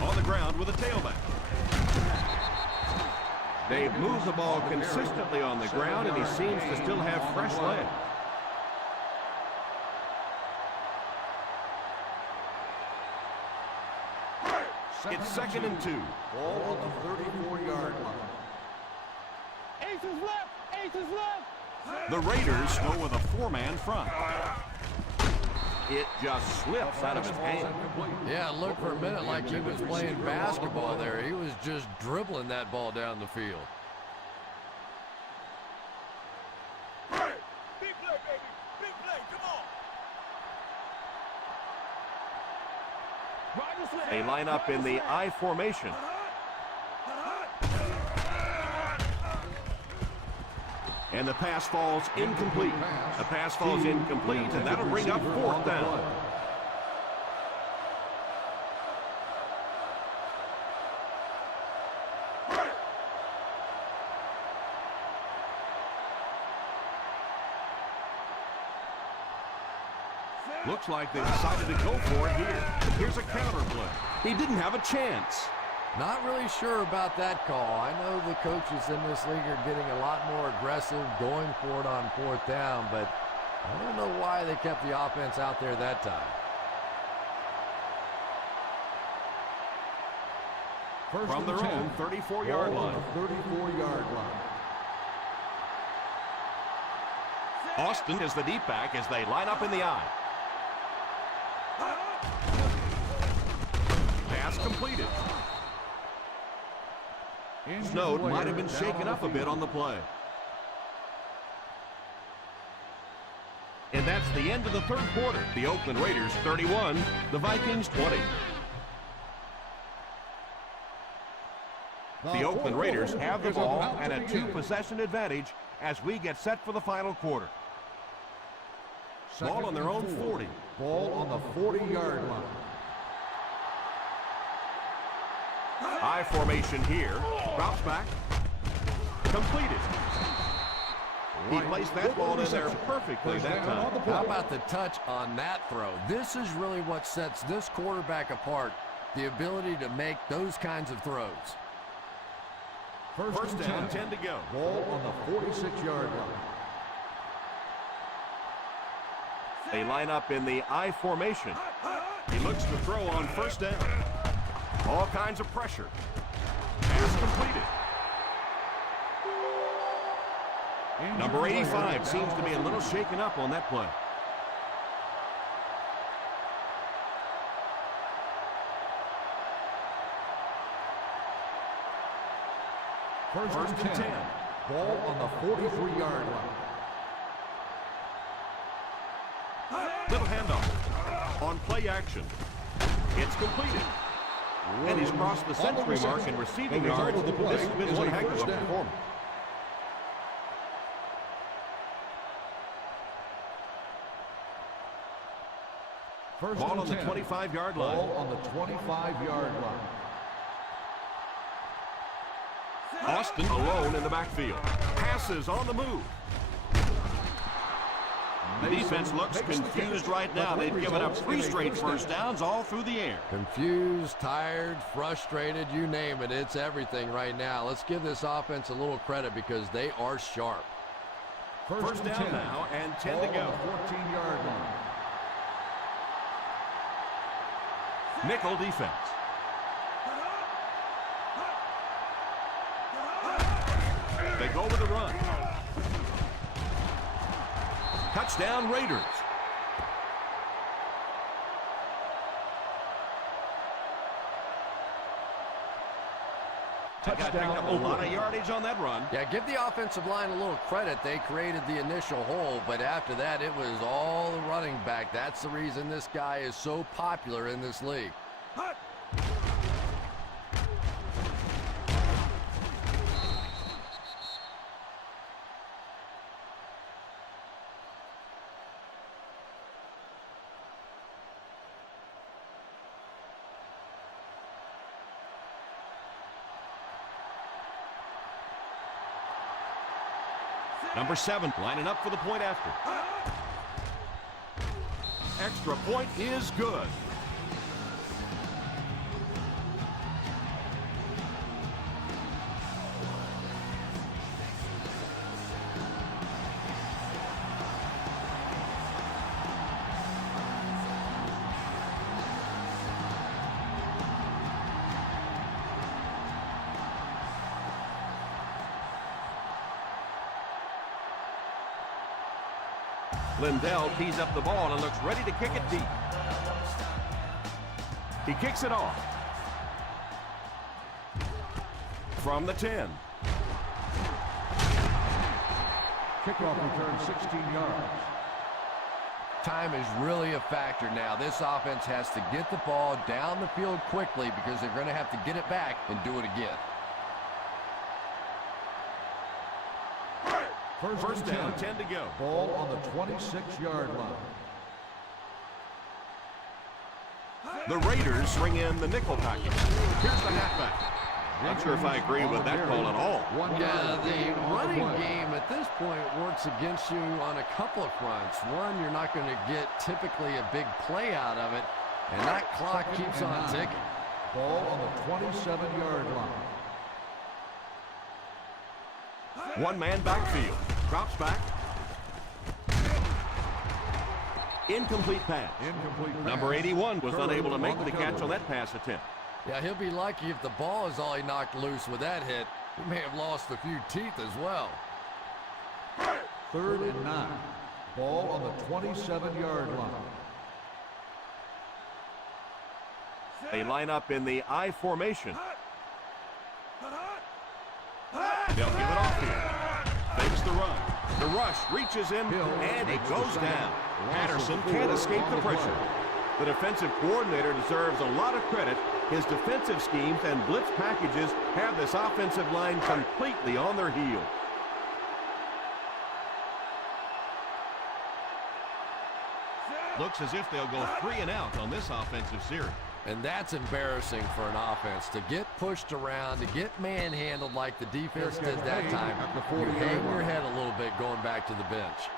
On the ground with a tailback. They've moved the ball consistently on the ground, and he seems to still have fresh legs. It's second and 2. Ball on the 34-yard line. Ace is left. Ace is left. The Raiders go with a 4-man front. It just slips out of his hand. Yeah, it looked for a minute like he was playing basketball there. He was just dribbling that ball down the field. Big play, baby. Big play. Come on. They line up in the I formation. And the pass falls incomplete. The pass falls incomplete, and that'll bring up 4th down. Looks like they decided to go for it here. Here's a counter play. He didn't have a chance. Not really sure about that call. I know the coaches in this league are getting a lot more aggressive, going for it on 4th down, but I don't know why they kept the offense out there that time. From their own 34-yard line. 34-yard line. Austin is the deep back as they line up in the I. Pass completed. Snoad might have been shaken up a bit on the play. And that's the end of the 3rd quarter. The Oakland Raiders 31, the Vikings 20. The Oakland Raiders have the ball and a 2-possession advantage as we get set for the final quarter. Ball on their own 40. Ball on the 40-yard line. I formation here. Drops back. Completed. He placed that ball in there perfectly that time. How about the touch on that throw? This is really what sets this quarterback apart, the ability to make those kinds of throws. First down, 10 to go. Ball on the 46-yard line. They line up in the I formation. He looks to throw on 1st down. All kinds of pressure. Pass completed. Number 85 seems to be a little shaken up on that play. First and 10. Ball on the 43-yard line. Little handoff. On play action. It's completed. And he's crossed the century mark in receiving yards. This has been one heck of a performance. Ball on the 25-yard line. Ball on the 25-yard line. Austin alone in the backfield. Passes on the move. The defense looks confused right now. They've given up 3 straight first downs all through the air. Confused, tired, frustrated, you name it. It's everything right now. Let's give this offense a little credit because they are sharp. First down now and 10 to go. 14-yard line. Nickel defense. They go with the run. Touchdown Raiders. They got picked up a lot of yardage on that run. Yeah, give the offensive line a little credit. They created the initial hole, but after that, it was all the running back. That's the reason this guy is so popular in this league. Number 7 lining up for the point after. Extra point is good. Lindell tees up the ball and looks ready to kick it deep. He kicks it off. From the 10. Kickoff return 16 yards. Time is really a factor now. This offense has to get the ball down the field quickly because they're going to have to get it back and do it again. First down, 10 to go. Ball on the 26-yard line. The Raiders bring in the nickel package. Here's the halfback. Not sure if I agree with that call at all. Yeah, the running game at this point works against you on a couple of fronts. One, you're not going to get typically a big play out of it, and that clock keeps on ticking. Ball on the 27-yard line. One-man backfield. Drops back. Incomplete pass. Number 81 was unable to make the catch on that pass attempt. Yeah, he'll be lucky if the ball is all he knocked loose with that hit. He may have lost a few teeth as well. 3rd and 9. Ball on the 27-yard line. They line up in the I formation. They'll give it off here. Fakes the run. The rush reaches him, and he goes down. Patterson can't escape the pressure. The defensive coordinator deserves a lot of credit. His defensive schemes and blitz packages have this offensive line completely on their heels. Looks as if they'll go 3 and out on this offensive series. And that's embarrassing for an offense to get pushed around, to get manhandled like the defense did that time. You hang your head a little bit going back to the bench.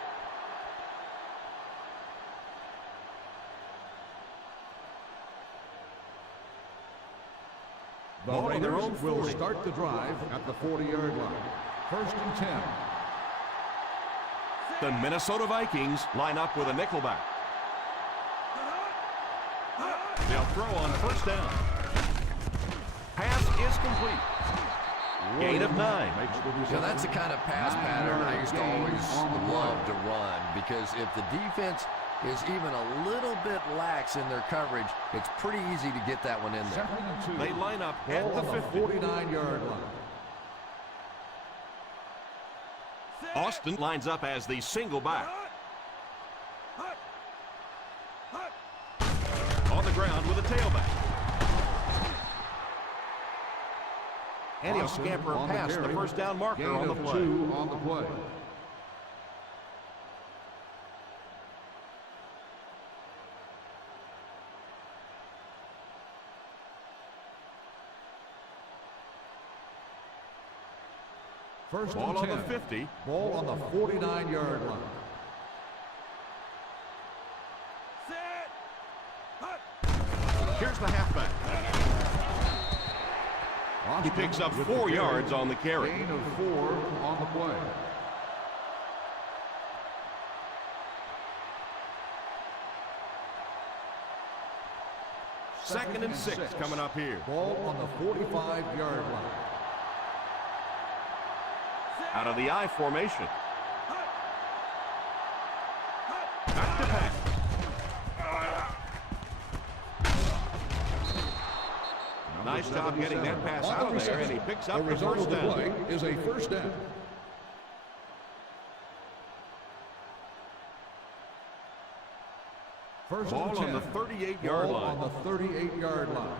The Raiders will start the drive at the 40-yard line. 1st and 10. The Minnesota Vikings line up with a nickelback. They'll throw on 1st down. Pass is complete. Gain of 9. Yeah, that's the kind of pass pattern I used to always love to run, because if the defense is even a little bit lax in their coverage, it's pretty easy to get that one in there. They line up at the 49-yard line. Austin lines up as the single back. On the ground with a tailback. And he'll scamper past the 1st down marker on the play. 2 on the play. First Ball and 10. on the 50. Ball on the 49-yard line. Here's the halfback. He picks up 4 yards on the carry. Gain of 4 on the play. Second and 6 coming up here. Ball on the 45-yard line. Out of the I formation. Back to pass. Nice job getting that pass out of there, and he picks up the 1st down. The play is a 1st down. Ball on the 38-yard line. On the 38-yard line.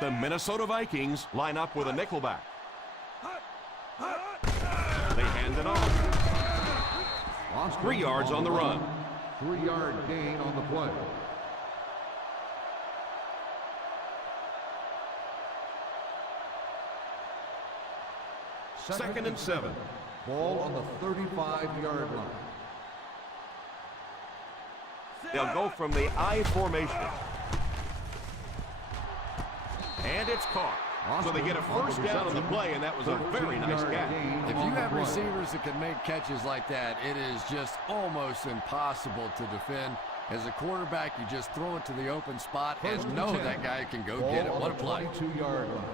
The Minnesota Vikings line up with a nickelback. They hand it off. 3 yards on the run. 3-yard gain on the play. Second and 7. Ball on the 35-yard line. They'll go from the I formation. And it's caught. So they get a 1st down on the play, and that was a very nice catch. If you have receivers that can make catches like that, it is just almost impossible to defend. As a quarterback, you just throw it to the open spot and know that guy can go get it. What a play. 22-yard line.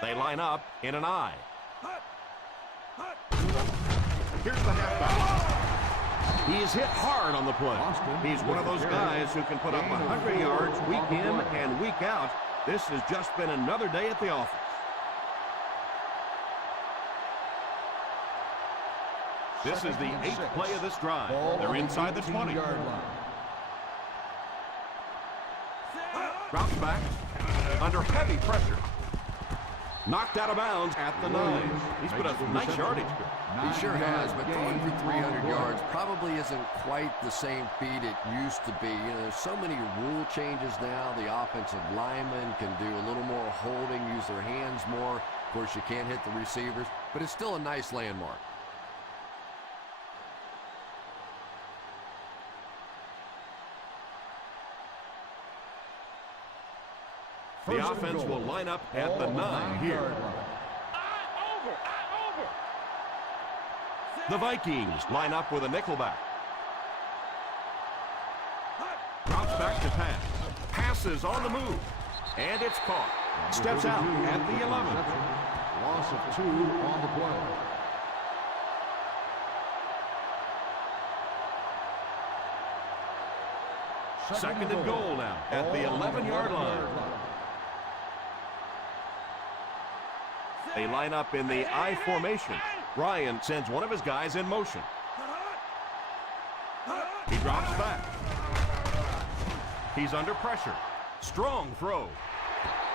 They line up in an I. Here's the halfback. He's hit hard on the play. He's one of those guys who can put up 100 yards week in and week out. This has just been another day at the office. This is the 8th play of this drive. They're inside the 20. Drops back under heavy pressure. Knocked out of bounds at the 9. He's put up nice yardage. He sure has, but throwing for 300 yards probably isn't quite the same feat it used to be. You know, there's so many rule changes now. The offensive linemen can do a little more holding, use their hands more. Of course, you can't hit the receivers, but it's still a nice landmark. The offense will line up at the 9 here. The Vikings line up with a nickelback. Drops back to pass. Passes on the move. And it's caught. Steps out at the 11. Loss of 2 on the play. Second and goal now at the 11-yard line. They line up in the I formation. Ryan sends one of his guys in motion. He drops back. He's under pressure. Strong throw.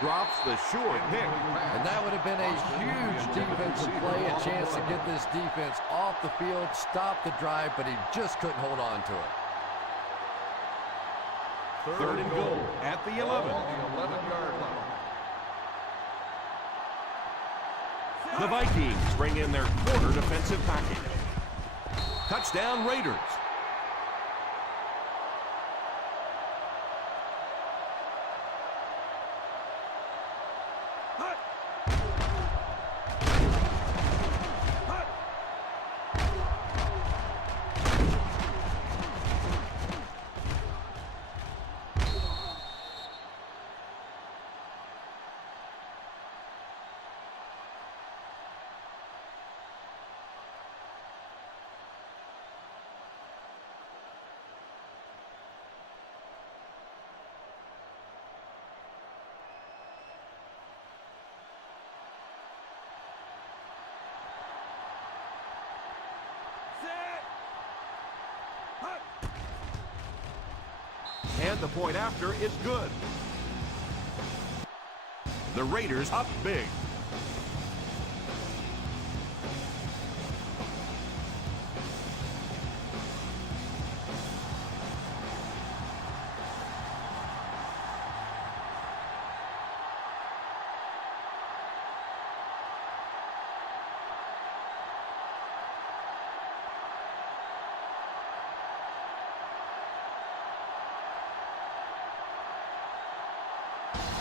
Drops the sure pick. And that would have been a huge defensive play, a chance to get this defense off the field, stop the drive, but he just couldn't hold on to it. Third and goal at the 11. 11-yard line. The Vikings bring in their quarter defensive package. Touchdown Raiders. And the point after is good. The Raiders up big.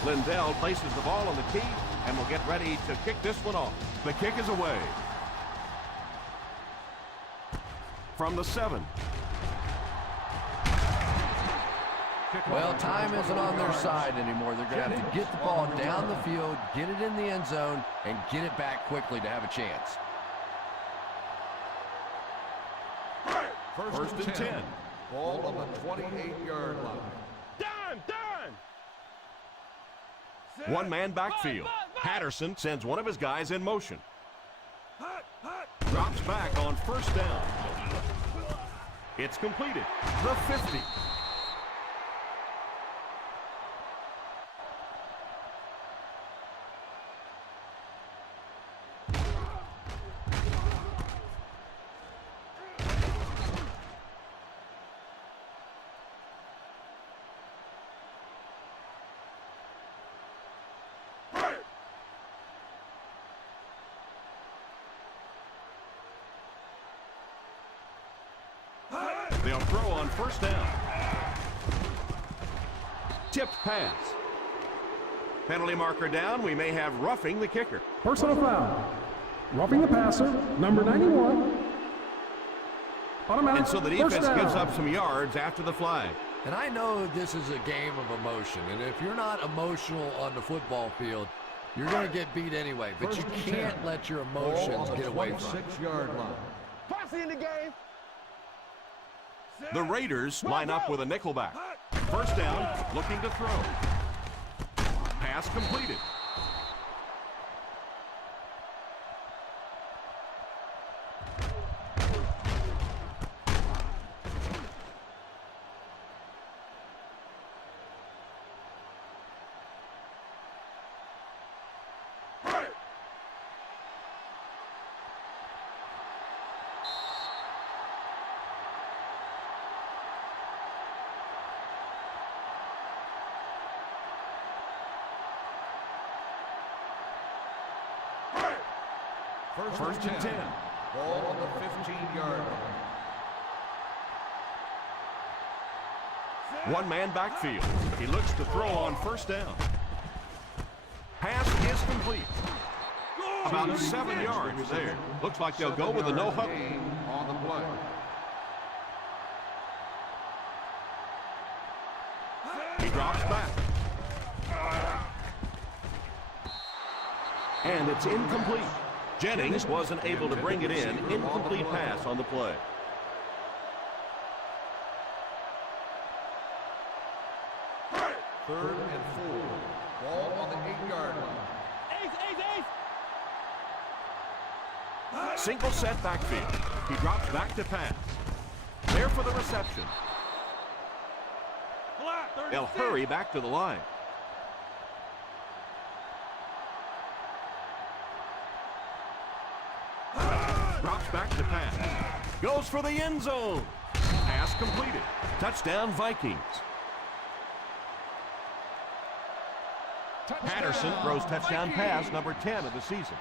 Lindell places the ball on the tee and will get ready to kick this one off. The kick is away. From the 7. Well, time isn't on their side anymore. They're going to have to get the ball down the field, get it in the end zone, and get it back quickly to have a chance. First and 10. Ball on the 28-yard line. One-man backfield. Patterson sends one of his guys in motion. Drops back on first down. It's completed. The 50. They'll throw on first down. Tipped pass. Penalty marker down. We may have roughing the kicker. Personal foul. Roughing the passer, number 91. Automatic. And so the defense gives up some yards after the flag. And I know this is a game of emotion, and if you're not emotional on the football field, you're going to get beat anyway, but you can't let your emotions get away from it. 26-yard line. Posse in the game. The Raiders line up with a nickelback. First down, looking to throw. Pass completed. First and 10. Ball on the 15-yard line. One-man backfield. He looks to throw on first down. Pass is complete. About 7 yards there. Looks like they'll go with a no-huddle. On the play. He drops back. And it's incomplete. Jennings wasn't able to bring it in. Incomplete pass on the play. Third and 4. Ball on the 8-yard line. Single set backfield. He drops back to pass. There for the reception. They'll hurry back to the line. Drops back to pass. Goes for the end zone. Pass completed. Touchdown Vikings. Patterson throws touchdown pass number 10 of the season.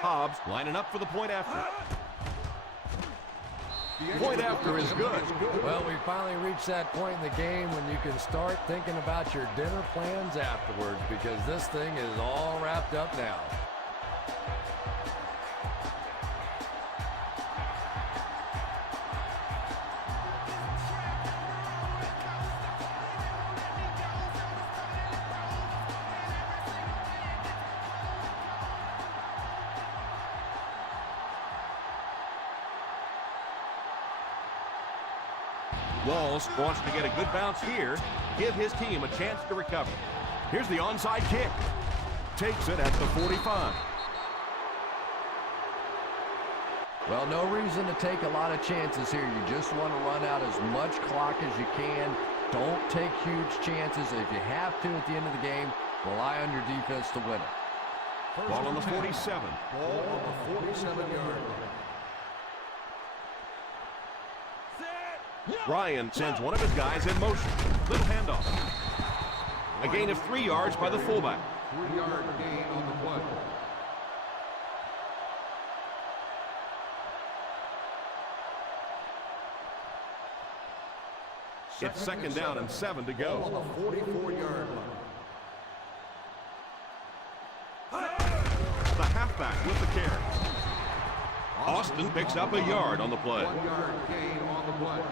Hobbs lining up for the point after. Point after is good. Well, we finally reached that point in the game when you can start thinking about your dinner plans afterwards, because this thing is all wrapped up now. Walls wants to get a good bounce here, give his team a chance to recover. Here's the onside kick. Takes it at the 45. Well, no reason to take a lot of chances here. You just want to run out as much clock as you can. Don't take huge chances. If you have to at the end of the game, rely on your defense to win it. Ball on the 47. Ball on the 47-yard line. Ryan sends one of his guys in motion. Little handoff. A gain of 3 yards by the fullback. 3-yard gain on the play. It's second down and 7 to On go. the 44-yard line. The halfback with the carry. Austin picks up a yard on the play. 1-yard gain on the play.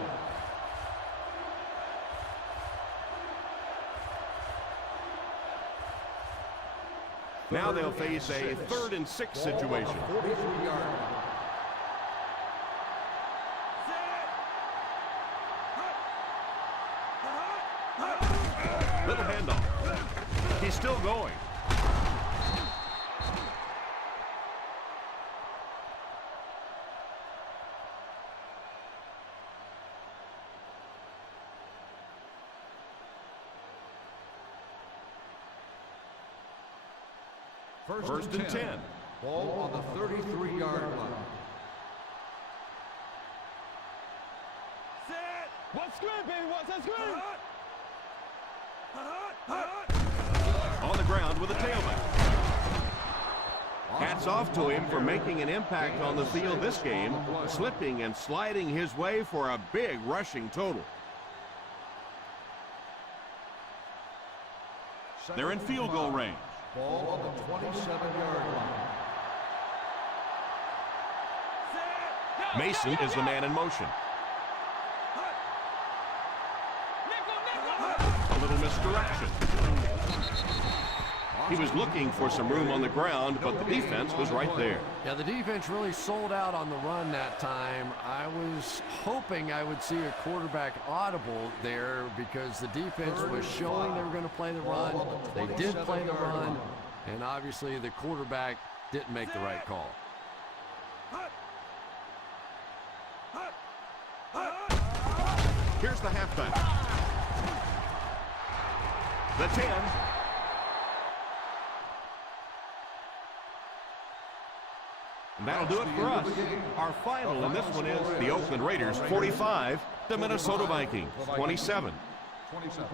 Now they'll face a 3rd and 6 situation. 43-yard line. Little handoff. He's still going. First and 10. Ball on the 33-yard line. What's good, baby? What's that screen? On the ground with a tailback. Hats off to him for making an impact on the field this game, slipping and sliding his way for a big rushing total. They're in field goal range. Ball on the 27-yard line. Mason is the man in motion. A little misdirection. He was looking for some room on the ground, but the defense was right there. Yeah, the defense really sold out on the run that time. I was hoping I would see a quarterback audible there because the defense was showing they were going to play the run. They did play the run, and obviously the quarterback didn't make the right call. Here's the halfback. The 10. And that'll do it for us. Our final in this one is the Oakland Raiders 45, the Minnesota Vikings 27. 27.